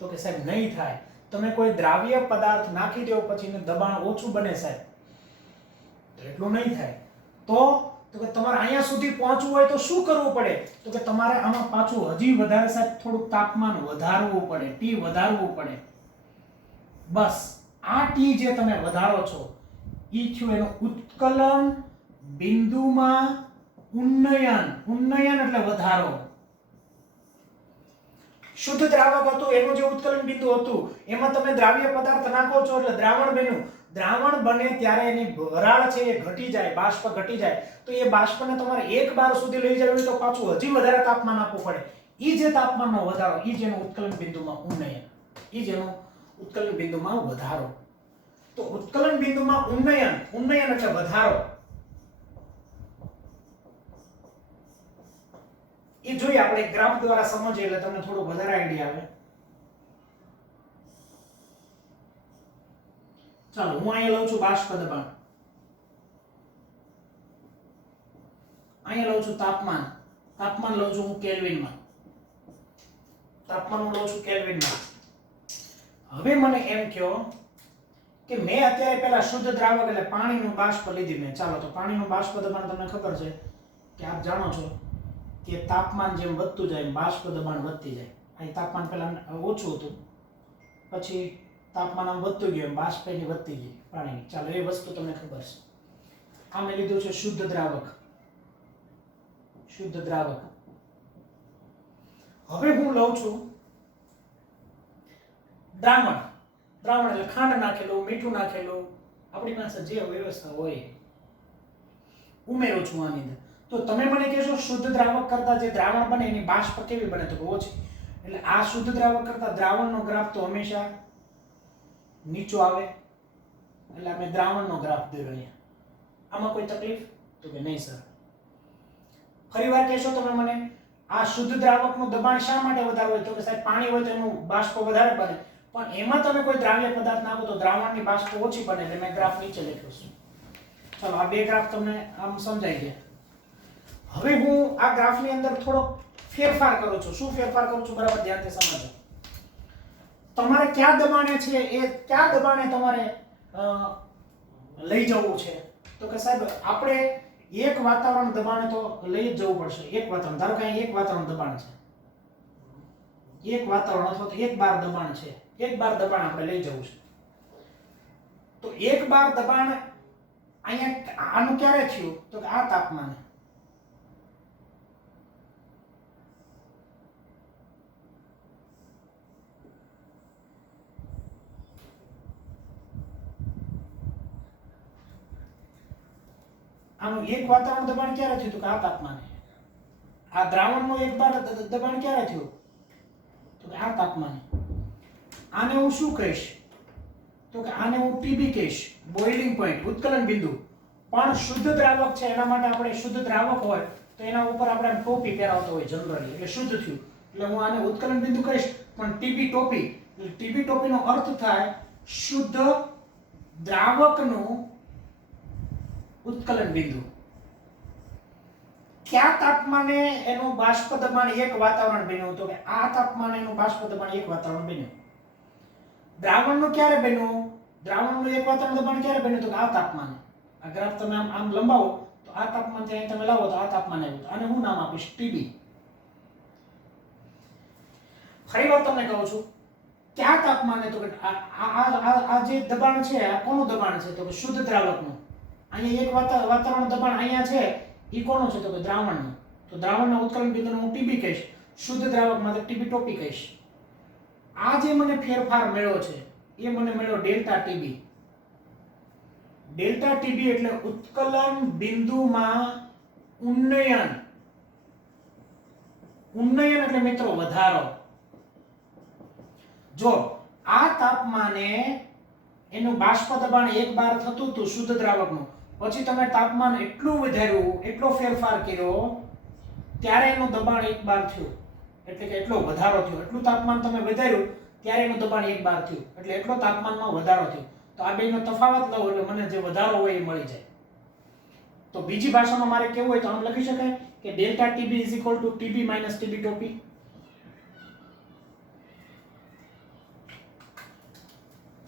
તો કે સાહેબ નહીં થાય. તમે કોઈ દ્રાવ્ય પદાર્થ નાખી દો પછી દબાણ ઓછું બને સાહેબ, તો એટલું નહીં થાય. તો કે તમારે અહીંયા સુધી પહોંચવું હોય તો શું કરવું પડે? તો કે તમારે આમાં પાછું હજી વધારે સાહેબ થોડુંક તાપમાન વધારવું પડે, ટી વધારવું પડે. બસ આ ટી જે તમે વધારો છો ઈ થયું એનું ઉત્કલન બિંદુમાં ઉન્નયન. ઉન્નયન એટલે વધારો. શુદ્ધ દ્રાવક હતું એનું જે ઉત્કલન બિંદુ હતું એમાં તમે દ્રાવ્ય પદાર્થ નાખો છો એટલે દ્રાવણ બન્યું. દ્રાવણ બને ત્યારે એની વરાળ છે એ ઘટી જાય, બાષ્પ ઘટી જાય. તો એ બાષ્પને તમારે 1 બાર સુધી લઈ જવું હોય તો પાછું હજી વધારે તાપમાન આપવું પડે. ઈ જે તાપમાનનો વધારો ઈ જેનો ઉત્કલન બિંદુમાં ઉન્નયન, ઈ જેનો ઉત્કલન બિંદુમાં વધારો. તો ઉત્કલન બિંદુમાં ઉન્નયન, ઉન્નયન એટલે વધારો. એ જોઈએ આપણે ગ્રાફ દ્વારા સમજીએ એટલે તમને થોડો વધારે આઈડિયા આવે. ચાલો હું અહીંયા લઉં છું બાષ્પ દબાણ, અહીંયા લઉં છું તાપમાન, તાપમાન લઉં છું હું કેલ્વિનમાં, તાપમાન હું લઉં છું કેલ્વિનમાં. હવે મને એમ કહો કે મેં અત્યારે પેલા શુદ્ધ દ્રાવક એટલે પાણીનું બાષ્પ લીધી મેં. ચાલો તો પાણીનું બાષ્પ દબાણ તમને ખબર છે કે આપ જાણો છો કે તાપમાન જેમ વધતું જાય એમ બાષ્પ દબાણ વધતી જાય. અહીં તાપમાન પહેલા ઓછું હતું પછી તાપમાન આમ વધતું ગયું એમ બાષ્પ એની વધતી ગઈ પાણીની. ચાલો એ વસ્તુ તમને ખબર છે. આ મેં લીધું છે શુદ્ધ દ્રાવક, શુદ્ધ દ્રાવક. હવે હું લઉં છું દ્રાવણ. દ્રાવણ એટલે ખાંડ નાખેલું, મીઠું નાખેલું, આપણી પાસે જે વ્યવસ્થા હોય ઉમેરું છું આની અંદર. તો તમે મને કહેશો શુદ્ધ દ્રાવક કરતા જે દ્રાવણ બને એની બાષ્પ કેવી બને? તો ઓછી. એટલે આ શુદ્ધ દ્રાવક કરતા દ્રાવણનો ગ્રાફ તો હંમેશા નીચો આવે. એટલે અમે દ્રાવણનો ગ્રાફ દોર્યો અહીંયા. આમાં કોઈ તકલીફ? તો કે નહીં સર. ફરીવાર કહેશો તમે મને આ શુદ્ધ દ્રાવકનું દબાણ શા માટે વધારે હોય? તો કે સાહેબ પાણી હોય તો એનું બાષ્પ વધારે બને, પણ એમાં તમે કોઈ દ્રાવ્ય પદાર્થ નાખો તો દ્રાવણની બાષ્પ ઓછી બને. એટલે મેં ગ્રાફ નીચે લખ્યો છે. ચાલો આ બે ગ્રાફ તમને આમ સમજાઈ ગયા. હવે હું આ ગ્રાફની અંદર થોડો ફેરફાર કરું છું. શું ફેરફાર કરું છું? બરાબર ધ્યાનથી સમજો. તમારે ક્યાં દબાણે છે એ ક્યાં દબાણે તમારે લઈ જવું છે? તો કે સાહેબ આપણે એક વાતાવરણ દબાણે તો લઈ જ જવું પડશે. એક વાતાવરણ, ધારો કે અહીં એક વાતાવરણ દબાણ છે, એક વાતાવરણ અથવા તો 1 બાર દબાણ છે, 1 બાર દબાણ આપણે લઈ જવું છે. તો 1 બાર દબાણ અહીંયા આનું ક્યારે થયું? તો કે આ તાપમાને. આનું એક વાતાવરણ દબાણ ક્યારે થયું? તો કે આ તાપમાને. આ દ્રાવણનું 1 બાર દબાણ ક્યારે થયું? તો કે આ તાપમાને. આને હું શું કહીશ? તો કે આને હું ટીબી કહીશ, બોઇલિંગ પોઈન્ટ, ઉત્કલન બિંદુ. પણ શુદ્ધ દ્રાવક છે એના માટે આપણે શુદ્ધ દ્રાવક હોય તો એના ઉપર આપણે ટોપી પહેરાવતો હોય જનરલી, એટલે શુદ્ધ થયું. એટલે હું આને ઉત્કલન બિંદુ કહીશ. પણ ટીબી ટોપી, એટલે ટીબી ટોપીનો અર્થ થાય શુદ્ધ દ્રાવકનું ઉત્કલન બિંદુ. કયા તાપમાને એનું બાષ્પ દબાણ એક વાતાવરણ બન્યું? તો કે આ તાપમાને એનું બાષ્પ દબાણ એક વાતાવરણ બન્યું. દ્રાવણનું ક્યારે બન્યું? દ્રાવણનું એક વાતાવરણ દબાણ ક્યારે બન્યું? તો કે આ તાપમાને. આ ગ્રાફ તમે આમ લંબાવો તો આ તાપમાનથી અહીં તમે લાવો તો આ તાપમાન આવ્યું. આને હું નામ આપીશ ટીબી. ફરીવાર તમને કહું છું, કયા તાપમાને? તો કે આ જે દબાણ છે આ કોનું દબાણ છે? તો કે શુદ્ધ દ્રાવકનું. અહીંયા એક વાતાવરણ દબાણ અહીંયા છે, ઈ કોનું છે? તો કે દ્રાવણનું. તો દ્રાવણના ઉત્કલન બિંદુને હું ટીબી કહીશ, શુદ્ધ દ્રાવક માટે ટીબી ટોપી કહીશ. આ જે મને ફેરફાર મળ્યો છે એ મને મળ્યો ડેલ્ટા ટીબી. ડેલ્ટા ટીબી એટલે ઉત્કલન બિંદુમાં ઉન્નયન. ઉન્નયન એટલે મિત્રો વધારો. જો આ તાપમાને એનું બાષ્પ દબાણ 1 બાર થતું હતું શુદ્ધ દ્રાવકનું, પછી તમે તાપમાન એટલું વધાર્યું, એટલો ફેરફાર કર્યો, ત્યારે એનું દબાણ 1 બાર થયું. એટલે કે એટલો વધારો થયો. એટલું તાપમાન તમે વધાર્યું ત્યારે એનું દબાણ 1 બાર થયું, એટલે એટલો તાપમાનમાં વધારો થયો. તો આ બેનો તફાવત લો એટલે મને જે વધારો હોય એ મળી જાય. તો બીજી ભાષામાં મારે કેવું હોય તો આમ લખી શકાય કે delta TB TB minus TB ટોપી.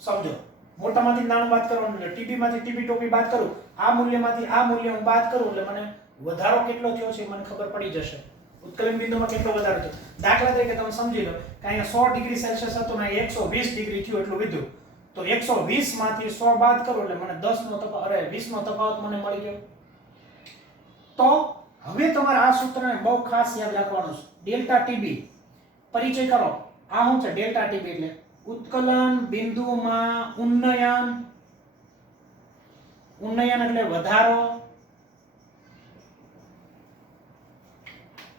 સમજો, મોટામાંથી નાનું બાદ કરવાનું એટલે ટીબી માંથી ટીબી ટોપી બાદ કરું, આ મૂલ્યમાંથી આ મૂલ્ય હું બાદ કરું એટલે મને વધારો કેટલો થયો છે મને ખબર પડી જશે. ઉત્કલન બિંદુમાં કેટલો વધારો થયો. દાખલા તરીકે તમે સમજી લો કે અહીંયા 100 ડિગ્રી સેલ્સિયસ હતું ને 120 ડિગ્રી થયું એટલું વધ્યું. તો 120 માંથી 100 બાદ કરો એટલે મને 10 નો તફાવત, અરે 20 નો તફાવત મને મળી ગયો. તો હવે તમારે આ સૂત્રને બહુ ખાસ યાદ રાખવાનું છે. ડેલ્ટા ટીબી પરિચય કરો. આ શું છે? ડેલ્ટા ટીબી એટલે ઉત્કલન બિંદુમાં ઉન્નયન. ઉન્નયન એટલે વધારો.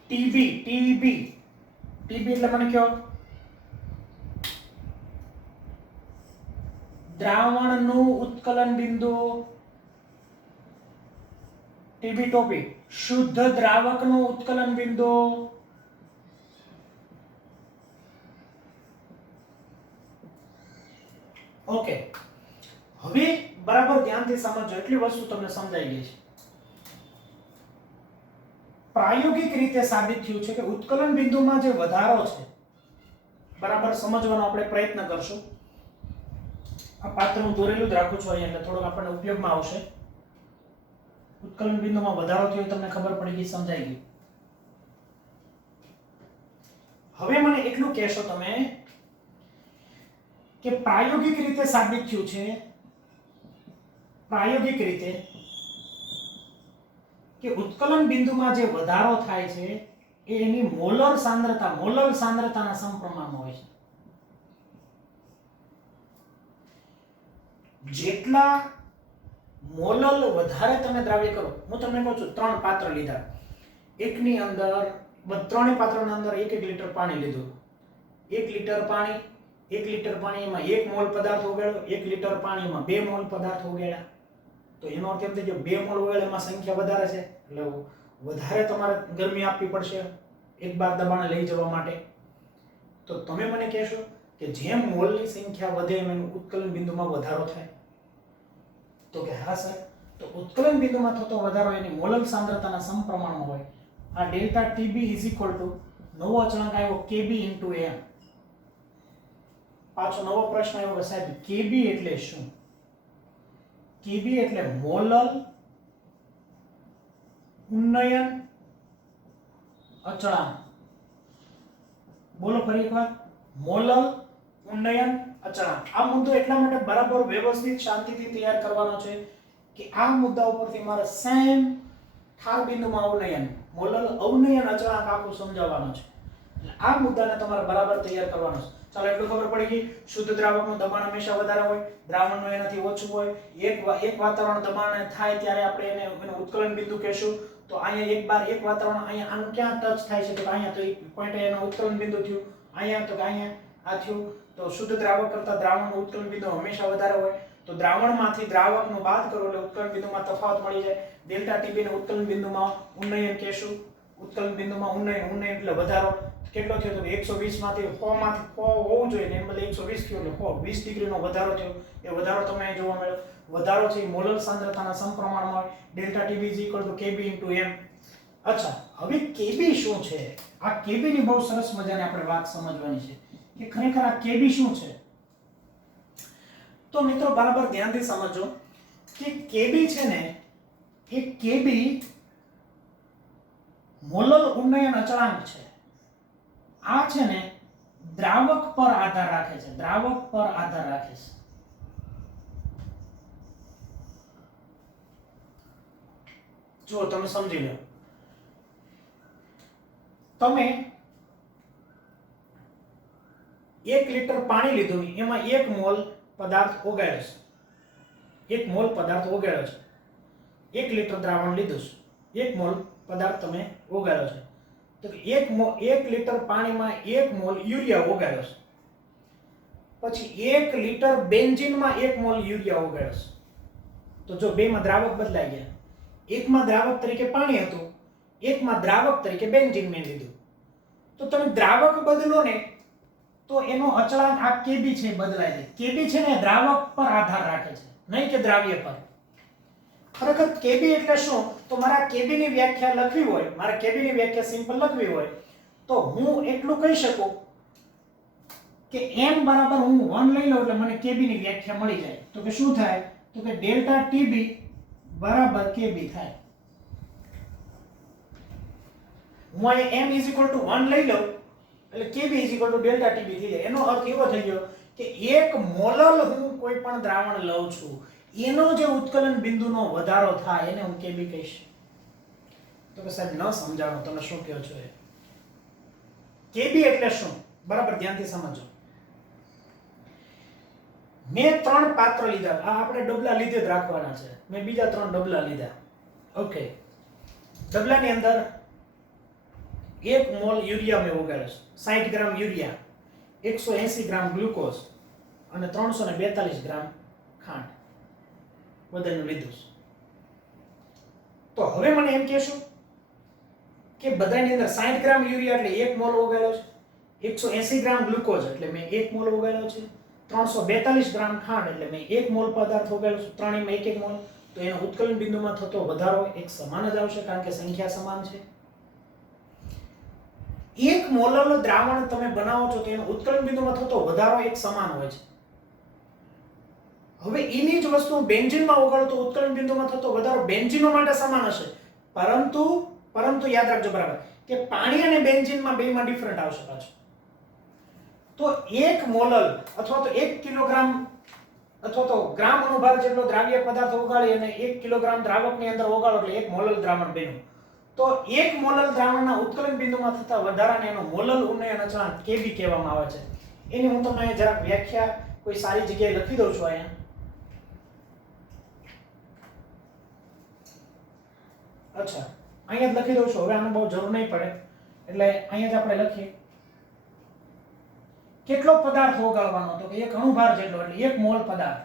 ટીબી ટીબી ટીબી એટલે મને કયો? દ્રાવણનું ઉત્કલન બિંદુ. ટીબી ટોપી શુદ્ધ દ્રાવકનું ઉત્કલન બિંદુ. ઓકે, હવે બરાબર ધ્યાનથી સમજો, એટલી વસ્તુ તમને સમજાઈ ગઈ છે. પ્રાયોગિક રીતે સાબિત થયું છે કે ઉત્કલન બિંદુમાં જે વધારો છે બરાબર સમજવાનો આપણે પ્રયત્ન કરશું. આ પાત્ર હું દોરેલું જ રાખું છું અહીંયા એટલે થોડોક આપણને ઉપયોગમાં આવશે. ઉત્કલન બિંદુમાં વધારો થયો તમને ખબર પડી ગઈ, સમજાઈ ગઈ. હવે મને એટલું કહેશો તમે કે પ્રાયોગિક રીતે સાબિત થયું છે, પ્રાયોગિક રીતે કે ઉત્કલન બિંદુમાં જે વધારો થાય છે એ એની મોલર સાંદ્રતાના સમપ્રમાણમાં હોય છે. જેટલા મોલલ વધારે તમે દ્રાવ્ય કરો, હું તમને કહું છું 3 પાત્ર લીધા, એકની અંદર ત્રણેય પાત્રોની અંદર 1 લીટર પાણી લીધું. 1 લીટર પાણી, 1 લીટર પાણીમાં 1 મોલ પદાર્થ ઓગાળ્યો, 1 લીટર પાણીમાં 2 મોલ પદાર્થ ઓગાળ્યા. તો એનો અર્થ એમ થાય કે 2 મોલ ઓગાળ્યામાં સંખ્યા વધારે છે એટલે વધારે તમારે ગરમી આપવી પડશે 1 બાર દબાણે લઈ જવા માટે. તો તમે મને કહેશો કે જેમ મોલની સંખ્યા વધે એમ એનું ઉત્કલન બિંદુમાં વધારો થાય. તો કે હા સર, તો ઉત્કલન બિંદુમાં થતો વધારો એની મોલલ સાંદ્રતાના સમપ્રમાણમાં હોય. આ delta TB is equal to નવો અચળાંક આવ્યો કેબી ઇન્ટુ એમ. પાછો નવો પ્રશ્ન આવ્યો કે સાહેબ કેબી એટલે શું? કેબી એટલે મોલલ ઉન્નયન અચળાંક. બોલો ફરી એકવાર, મોલલ ઉન્નયન અચળાંક. આ મુદ્દો એટલા માટે બરાબર વ્યવસ્થિત શાંતિથી તૈયાર કરવાનો છે કે આ મુદ્દા ઉપરથી મારે સેમ ઠાર બિંદુમાં અવનયન, મોલલ અવનયન અચળાંક આખું સમજાવવાનો છે. એટલે આ મુદ્દાને તમારે બરાબર તૈયાર કરવાનો છે. ચાલો એટલું ખબર પડી ગઈ. શુદ્ધ દ્રાવકનું દબાણ હંમેશા વધારે હોય, દ્રાવણનું એનાથી ઓછું હોય. એક વાતાવરણ દબાણ થાય ત્યારે આપણે એનું ઉત્કલન બિંદુ કહેશું. તો અહીંયા 1 બાર 1 વાતાવરણ અહીંયા આનું ક્યાં ટચ થાય છે? તો અહીંયા તો એક પોઈન્ટ એનું ઉત્કલન બિંદુ થયું. અહીંયા તો કે અહીંયા આ થયું. તો શુદ્ધ દ્રાવક કરતા દ્રાવણનું ઉત્કલન બિંદુ હંમેશા વધારે હોય. તો દ્રાવણમાંથી દ્રાવકનું બાદ કરો એટલે ઉત્કલન બિંદુમાં તફાવત મળી જાય. ડેલ્ટા ટીબી ને ઉત્કલન બિંદુમાં ઉન્નયન કહેશું. ઉત્કલન બિંદુમાં ઉન્નયન એટલે વધારો કેટલો થયો? તો 120 માંથી 100 માંથી 100 હોવું જોઈએ ને એમ બદલે 120 થયો એટલે 20 ડિગ્રીનો વધારો થયો. એ વધારો તમને અહીં જોવા મળ્યો. વધારો છે એ મોલર સાંદ્રતાના સમપ્રમાણમાં હોય. Delta TB kb m. અચ્છા, હવે kb શું છે? આ kb ની બહુ સરસ મજાની આપણે વાત સમજવાની છે કે ખરેખર આ kb શું છે. તો મિત્રો બરાબર ધ્યાનથી સમજો કે kb છે ને એ kb મોલર ઉન્નયન અચળાંક છે. આ છે ને દ્રાવક પર આધાર રાખે છે. દ્રાવક પર આધાર રાખે છે. જો તમે સમજી લો, તમે 1 લિટર પાણી લીધું, એમાં 1 મોલ પદાર્થ ઓગાળ્યો છે. 1 મોલ પદાર્થ ઓગાળ્યો છે. 1 લિટર દ્રાવણ લીધું છે, 1 મોલ પદાર્થ તમે ઓગાળ્યો છે. તો 1 લિટર પાણીમાં 1 મોલ યુરિયા ઓગાળ્યો છે. પછી 1 લિટર બેન્ઝીનમાં 1 મોલ યુરિયા ઓગાળ્યો છે. તો જો બેમાં દ્રાવક બદલાઈ ગયા. એકમાં દ્રાવક તરીકે પાણી હતું, એકમાં દ્રાવક તરીકે બેન્ઝીન મેં લીધું. તો તમે દ્રાવક બદલો ને તો એનો અચળાંક આ kb છે બદલાય છે. kb છે ને દ્રાવક પર આધાર રાખે છે, નહીં કે દ્રાવ્ય પર. ખરેખર kb એટલે શું? તો મારા kb ની વ્યાખ્યા લખવી હોય, મારા kb ની વ્યાખ્યા સિમ્પલ લખવી હોય તો હું એટલું કહી શકું કે m બરાબર હું 1 લઈ લઉં એટલે મને kb ની વ્યાખ્યા મળી જાય. તો કે શું થાય? તો કે ડેલ્ટા tb બરાબર kb થાય. હું અહીં m 1 લઈ લઉં એટલે kb ડેલ્ટા tb થઈ જાય. એનો અર્થ એવો થઈ ગયો કે 1 મોલલ હું કોઈ પણ દ્રાવણ લઉં છું, એનો જે ઉત્કલન બિંદુનો વધારો થાય એને હું kb કહીશ. તો કે સાહેબ ન સમજાણો તમે શું કહો છો એ. kb એટલે શું? બરાબર ધ્યાનથી સમજો. મેં 3 પાત્ર લીધા. આ આપણે ડબલા લીધે જ રાખવાના છે. મેં બીજા 3 ડબલા લીધા. ઓકે, ડબલાની અંદર 1 મોલ યુરિયા મેં ઓગાળ્યો છે, 60 ગ્રામ યુરિયા, 180 ગ્રામ ગ્લુકોઝ અને 342 ગ્રામ ખાંડ બધાનું લીધું છે. તો હવે મને એમ કહેશો કે બધાની અંદર 60 ગ્રામ યુરિયા એટલે 1 મોલ ઓગાળ્યો છે, 180 ગ્રામ ગ્લુકોઝ એટલે મેં 1 મોલ ઓગાળ્યો છે, 342 ગ્રામ ખાંડ એટલે મેં 1 મોલ પદાર્થ ઓગાળ્યો છે, ત્રણેયમાં 1 મોલ. તો એનો ઉત્કલન બિંદુમાં થતો વધારો એક સમાન જ આવશે કારણ કે સંખ્યા સમાન છે. 1 મોલનું દ્રાવણ તમે બનાવો છો તો એનો ઉત્કલન બિંદુમાં થતો વધારો એક સમાન હોય છે. હવે એની જ વસ્તુ બેન્ઝીનમાં ઓગાળો તો ઉત્કલન બિંદુમાં થતો વધારો બેન્ઝીનો માટે સમાન હશે, પરંતુ યાદ રાખજો બરાબર કે પાણી અને બેન્ઝીનમાં બેમાં ડિફરન્ટ આવશે પાછું. તો 1 મોલલ અથવા તો 1 કિલોગ્રામ અથવા તો ગ્રામ અણુભાર જેટલો દ્રાવ્ય પદાર્થ ઓગાળી અને 1 કિલોગ્રામ દ્રાવકની અંદર ઓગાળો એટલે 1 મોલલ દ્રાવણ બન્યું. તો 1 મોલલ દ્રાવણના ઉત્કલન બિંદુમાં થતા વધારાને એનો મોલલ ઉન્નયન અચળાંક kb કહેવામાં આવે છે. એની હું તમને જરાક વ્યાખ્યા કોઈ સારી જગ્યાએ લખી દઉં છું અહીંયા. અચ્છા, અહીંયા જ લખી દઉં છું. હવે આનો બહુ જરૂર નહીં પડે એટલે અહીંયા જ આપણે લખીએ. કેટલો પદાર્થ ઓગાળવાનો? તો કે 1 અણુભાર જેટલો એટલે 1 મોલ પદાર્થ.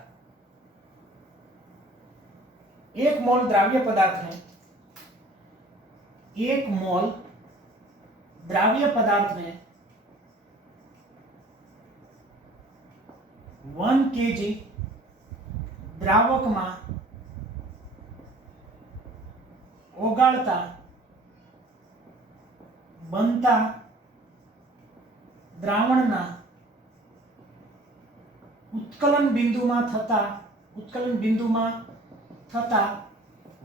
1 મોલ દ્રાવ્ય પદાર્થને 1 મોલ દ્રાવ્ય પદાર્થને 1 kg દ્રાવકમાં ઓગાળતા બનતા દ્રાવણના ઉત્કલન બિંદુમાં થતા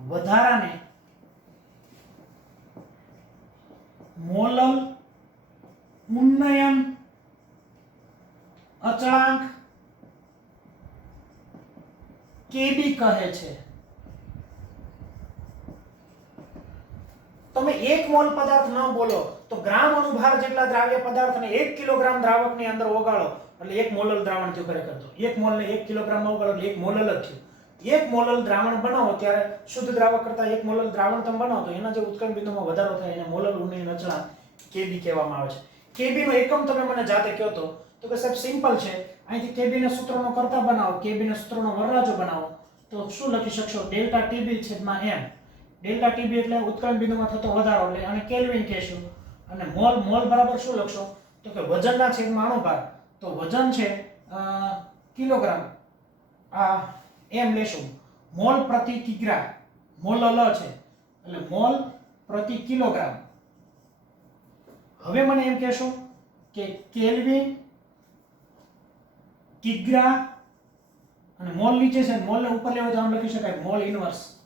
વધારાને મોલલ ઉન્નયન અચળાંક kb કહે છે. તમે 1 મોલ પદાર્થ ન બોલો તો ગ્રામ અણુભાર જેટલા દ્રાવ્ય પદાર્થને 1 કિલોગ્રામ દ્રાવકની અંદર ઓગાળો એટલે 1 મોલલ દ્રાવણ થયું ખરેખર. તો 1 મોલને 1 કિલોગ્રામમાં ઓગાળો એટલે 1 મોલલ જ થયું. 1 મોલલ દ્રાવણ બનાવો ત્યારે શુદ્ધ દ્રાવક કરતા 1 મોલલ દ્રાવણ તમે બનાવો તો એના જે ઉત્કલન બિંદુમાં વધારો થાય એને મોલલ ઉન્નયન અચળાંક kb કહેવામાં આવે છે. કેબી નો એકમ તમે મને જાતે કહો તો કે સાહેબ સિમ્પલ છે, અહીંથી કેબી ના સૂત્રનો કરતા બનાવો, કેબી ના સૂત્રનો વરરાજો બનાવો, તો શું લખી શકશો? ડેલ્ટા ટીબી છેદમાં એમ. ડેલ્ટા ટીબી એટલે ઉત્કલન બિંદુમાં થતો વધારો, એટલે અને કેલ્વિન કહેશું. અને મોલ બરાબર શું લખશો? તો કે વજનના છેદમાં અણુભાર. તો વજન છે કિલોગ્રામ, આ એમ લેશું. મોલ પ્રતિ કિગ્રા, મોલ લ છે એટલે મોલ પ્રતિ કિલોગ્રામ. હવે મને એમ કહેશો કે કેલ્વિન, કિગ્રા અને મોલ નીચે છે, મોલને ઉપર લેવો તો આમ લખી શકાય મોલ ઇનવર્સ.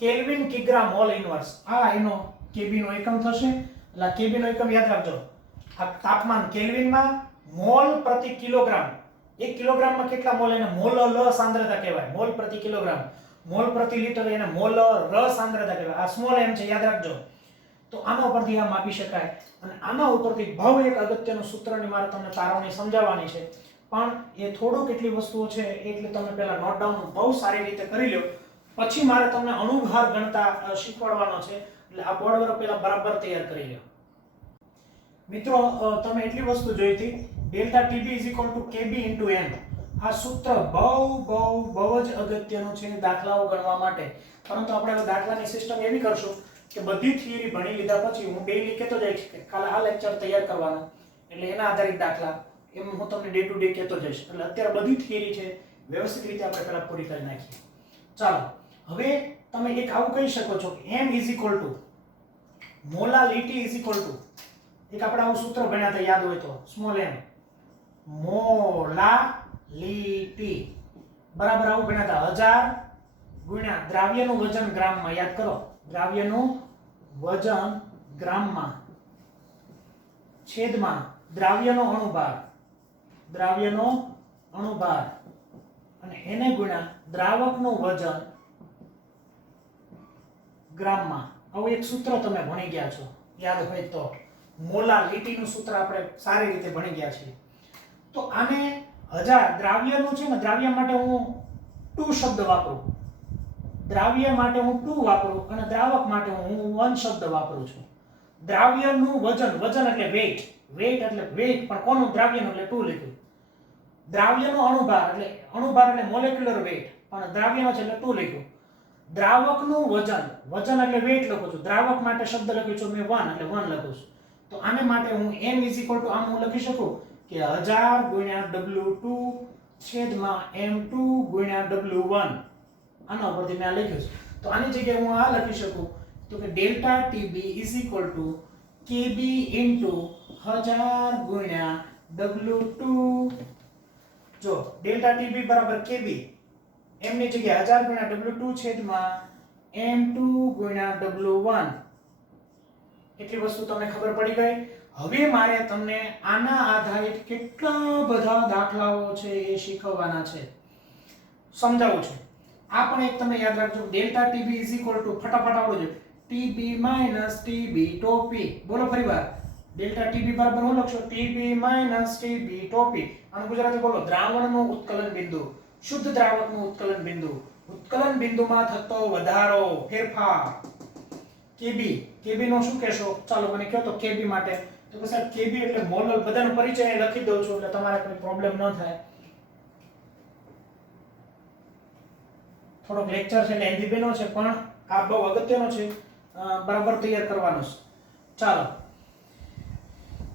કેલ્વિન, કિગ્રા, મોલ ઇનવર્સ, આ એનો કેબી નો એકમ થશે. એટલે કેબી નો એકમ યાદ રાખજો. આ તાપમાન કેલ્વિનમાં મોલ પ્રતિ કિલોગ્રામ. 1 કિલોગ્રામમાં કેટલા મોલ? એને મોલ લ સાંદ્રતા કહેવાય. મોલ પ્રતિ કિલોગ્રામ. મોલ પ્રતિ લિટર એને મોલ ર સાંદ્રતા કહેવાય. આ સ્મોલ એમ છે, યાદ રાખજો. તો આના ઉપરથી આ માપી શકાય. અને આના ઉપરથી બહુ એક અગત્યનું સૂત્રની મારે તમને તારવણી સમજાવવાની છે, પણ એ થોડું કેટલી વસ્તુઓ છે એટલે તમે પહેલા નોટ ડાઉન બહુ સારી રીતે કરી લો. પછી મારે તમને અણુભાર ગણતા શીખવાડવાનો છે, એટલે આ બોર્ડ પર પહેલા બરાબર તૈયાર કરી લો. મિત્રો તમે એટલી વસ્તુ જોઈ હતી, ડેલ્ટા ટીબી કેબી ઇન્ટુ એન. આ સૂત્ર બહુ જ અગત્યનું છે દાખલાઓ ગણવા માટે. પરંતુ આપણે હવે દાખલાની સિસ્ટમ એવી કરશું કે બધી થિયરી ભણી લીધા પછી હું ડેઈલી કહેતો જઈશ કે કાલે આ લેક્ચર તૈયાર કરવાનો, એટલે એના આધારિત દાખલા એમ હું તમને ડે ટુ ડે કહેતો જઈશ. એટલે અત્યારે બધી થિયરી છે વ્યવસ્થિત રીતે આપણે પહેલા પૂરી કરી નાખીએ. ચાલો, હવે તમે એક આવું કહી શકો છો કે m મોલાલિટી એક આપણે આવું સૂત્ર ભણ્યા હતા, યાદ હોય તો, સ્મોલ m મોલાલિટી બરાબર આવું ભણ્યા હતા 1000 ગુણ્યા દ્રાવ્યનું વજન ગ્રામમાં. યાદ કરો, દ્રાવ્યનું વજન ગ્રામમાં છેદમાં દ્રાવ્યનો અણુભાર અને એને ગુણ્યા દ્રાવકનું વજન ગ્રામમાં. આવું એક સૂત્ર તમે ભણી ગયા છો, યાદ હોય તો. મોલાલિટીનું સૂત્ર આપણે સારી રીતે ભણી ગયા છીએ. તો આને 1000 દ્રાવ્યનું છે ને, દ્રાવ્ય માટે હું 2 શબ્દ વાપરું, દ્રાવ્ય માટે હું 2 વાપરું અને દ્રાવક માટે હું 1 શબ્દ વાપરું છું. દ્રાવ્યનું વજન એટલે વેઇટ એટલે વેઇટ, પણ કોનું? દ્રાવ્યનું, એટલે 2 લખ્યું. દ્રાવ્યનો અણુભાર એટલે મોલેક્યુલર વેઇટ, પણ દ્રાવ્યનો છે એટલે 2 લખ્યું. દ્રાવકનું વજન એટલે વેઇટ લખું છું. દ્રાવક માટે શબ્દ લખ્યું છું મેં 1 એટલે 1 લખું છું. તો આને માટે હું m આમ હું લખી શકું કે 1000 ગુણ્યા W2 છેદમાં M2 ગુણ્યા W1. આના ઉપરથી મેં લખ્યું છે. તો આની જગ્યાએ હું આ લખી શકું તો કે ડેલ્ટા ટીબી કેબી ઇન્ટુ 1000 ગુણ્યા W2. જો ડેલ્ટા ટીબી બરાબર કેબી, m ની જગ્યાએ 1000 ગુણ્યા W2 છેદમાં M2 ગુણ્યા W1. એટલી વસ્તુ તમને ખબર પડી ગઈ. હવે મારે તમને આના આધારિત કેટલા બધા દાખલાઓ છે એ શીખવવાના છે, સમજાવું છું. આ પણ એક તમે યાદ રાખજો, ડેલ્ટા ટીબી ફટાફટ આવડો છે, ટીબી માઈનસ ટીબી ટોપી. બોલો ફરીવાર, ડેલ્ટા ટીબી બરાબર હું લખશો? ટીબી માઈનસ ટીબી ટોપી. અને ગુજરાતી બોલો, દ્રાવણનું ઉત્કલન બિંદુ, શુદ્ધ દ્રાવકનું ઉત્કલન બિંદુ, ઉત્કલન બિંદુમાં થતો વધારો, ફેરફાર. કેબી નો શું કહેશો? ચાલો મને કહો તો કેબી માટે. તો કે સાહેબ કેબી એટલે મોલ, બધાનો પરિચય લખી દઉં છું એટલે તમારે કોઈ પ્રોબ્લેમ ન થાય. થોડોક લેક્ચર છે એટલે એનજીબી છે, પણ આ બહુ અગત્યનો છે, બરાબર તૈયાર કરવાનો છે. ચાલો,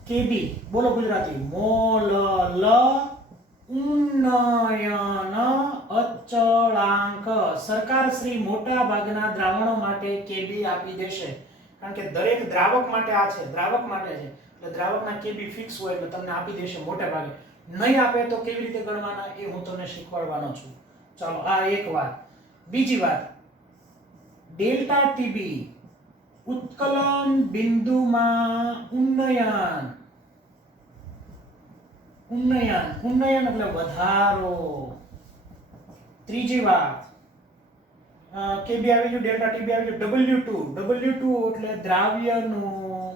કેબી બોલો ગુજરાતી, મોલ લ ઉન્નયન અચળાંક. સરકાર શ્રી મોટા ભાગના દ્રાવણો માટે કેબી આપી દેશે, કારણ કે દરેક દ્રાવક માટે આ છે, દ્રાવક માટે છે, એટલે દ્રાવકના કેબી ફિક્સ હોય એટલે તમને આપી દેશે મોટે ભાગે. નહીં આપે તો કેવી રીતે ગણવાના એ હું તમને શીખવાડવાનો છું. ચાલો, આ એક વાત. બીજી વાત, ડેલ્ટા ટીબી ઉત્કલન બિંદુમાં ઉન્નયન એટલે વધારો. ત્રીજી વાત, કેબી આવી ગયું, ડેલ્ટા ટીબી આવી ગયું. W2 એટલે દ્રાવ્યનું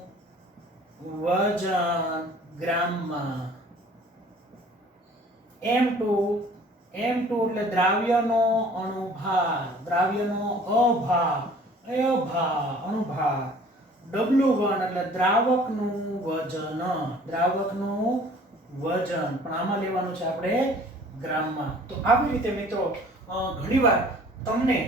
વજન ગ્રામમાં. M2 એટલે દ્રાવ્યનો અણુભાર, અણુભાર. W1 એટલે દ્રાવકનું વજન, દ્રાવકનું વજન, પણ આમાં લેવાનું છે આપણે ગ્રામમાં. તો આવી રીતે મિત્રો ઘણીવાર તમને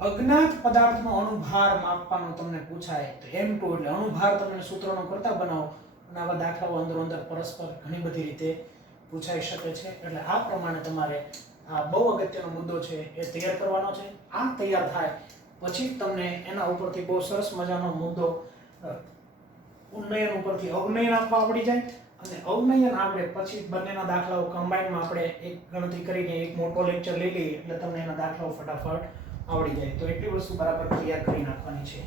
અજ્ઞાત પદાર્થનો અણુભાર માપવાનો તમને પૂછાય તો M2 એટલે અણુભાર તમને સૂત્રનો કરતા બનાવો અને આવા દાખલાઓ અંદરો અંદર પરસ્પર ઘણી બધી રીતે પૂછાઈ શકે છે. એટલે આ પ્રમાણે તમારે આ બહુ અગત્યનો મુદ્દો છે એ તૈયાર કરવાનો છે. આ તૈયાર થાય પછી તમને એના ઉપરથી બહુ સરસ મજાનો મુદ્દો ઉન્નયન ઉપરથી અવનયન આપવા આવડી જાય અને અવનયન આપણે પછી બંનેના દાખલાઓ કમ્બાઈનમાં આપણે એક ગણતરી કરીને એક મોટો લેક્ચર લઈ લઈએ એટલે તમને એના દાખલાઓ ફટાફટ આવડી જાય. તો એટલી વસ્તુ બરાબર તૈયાર કરી નાખવાની છે.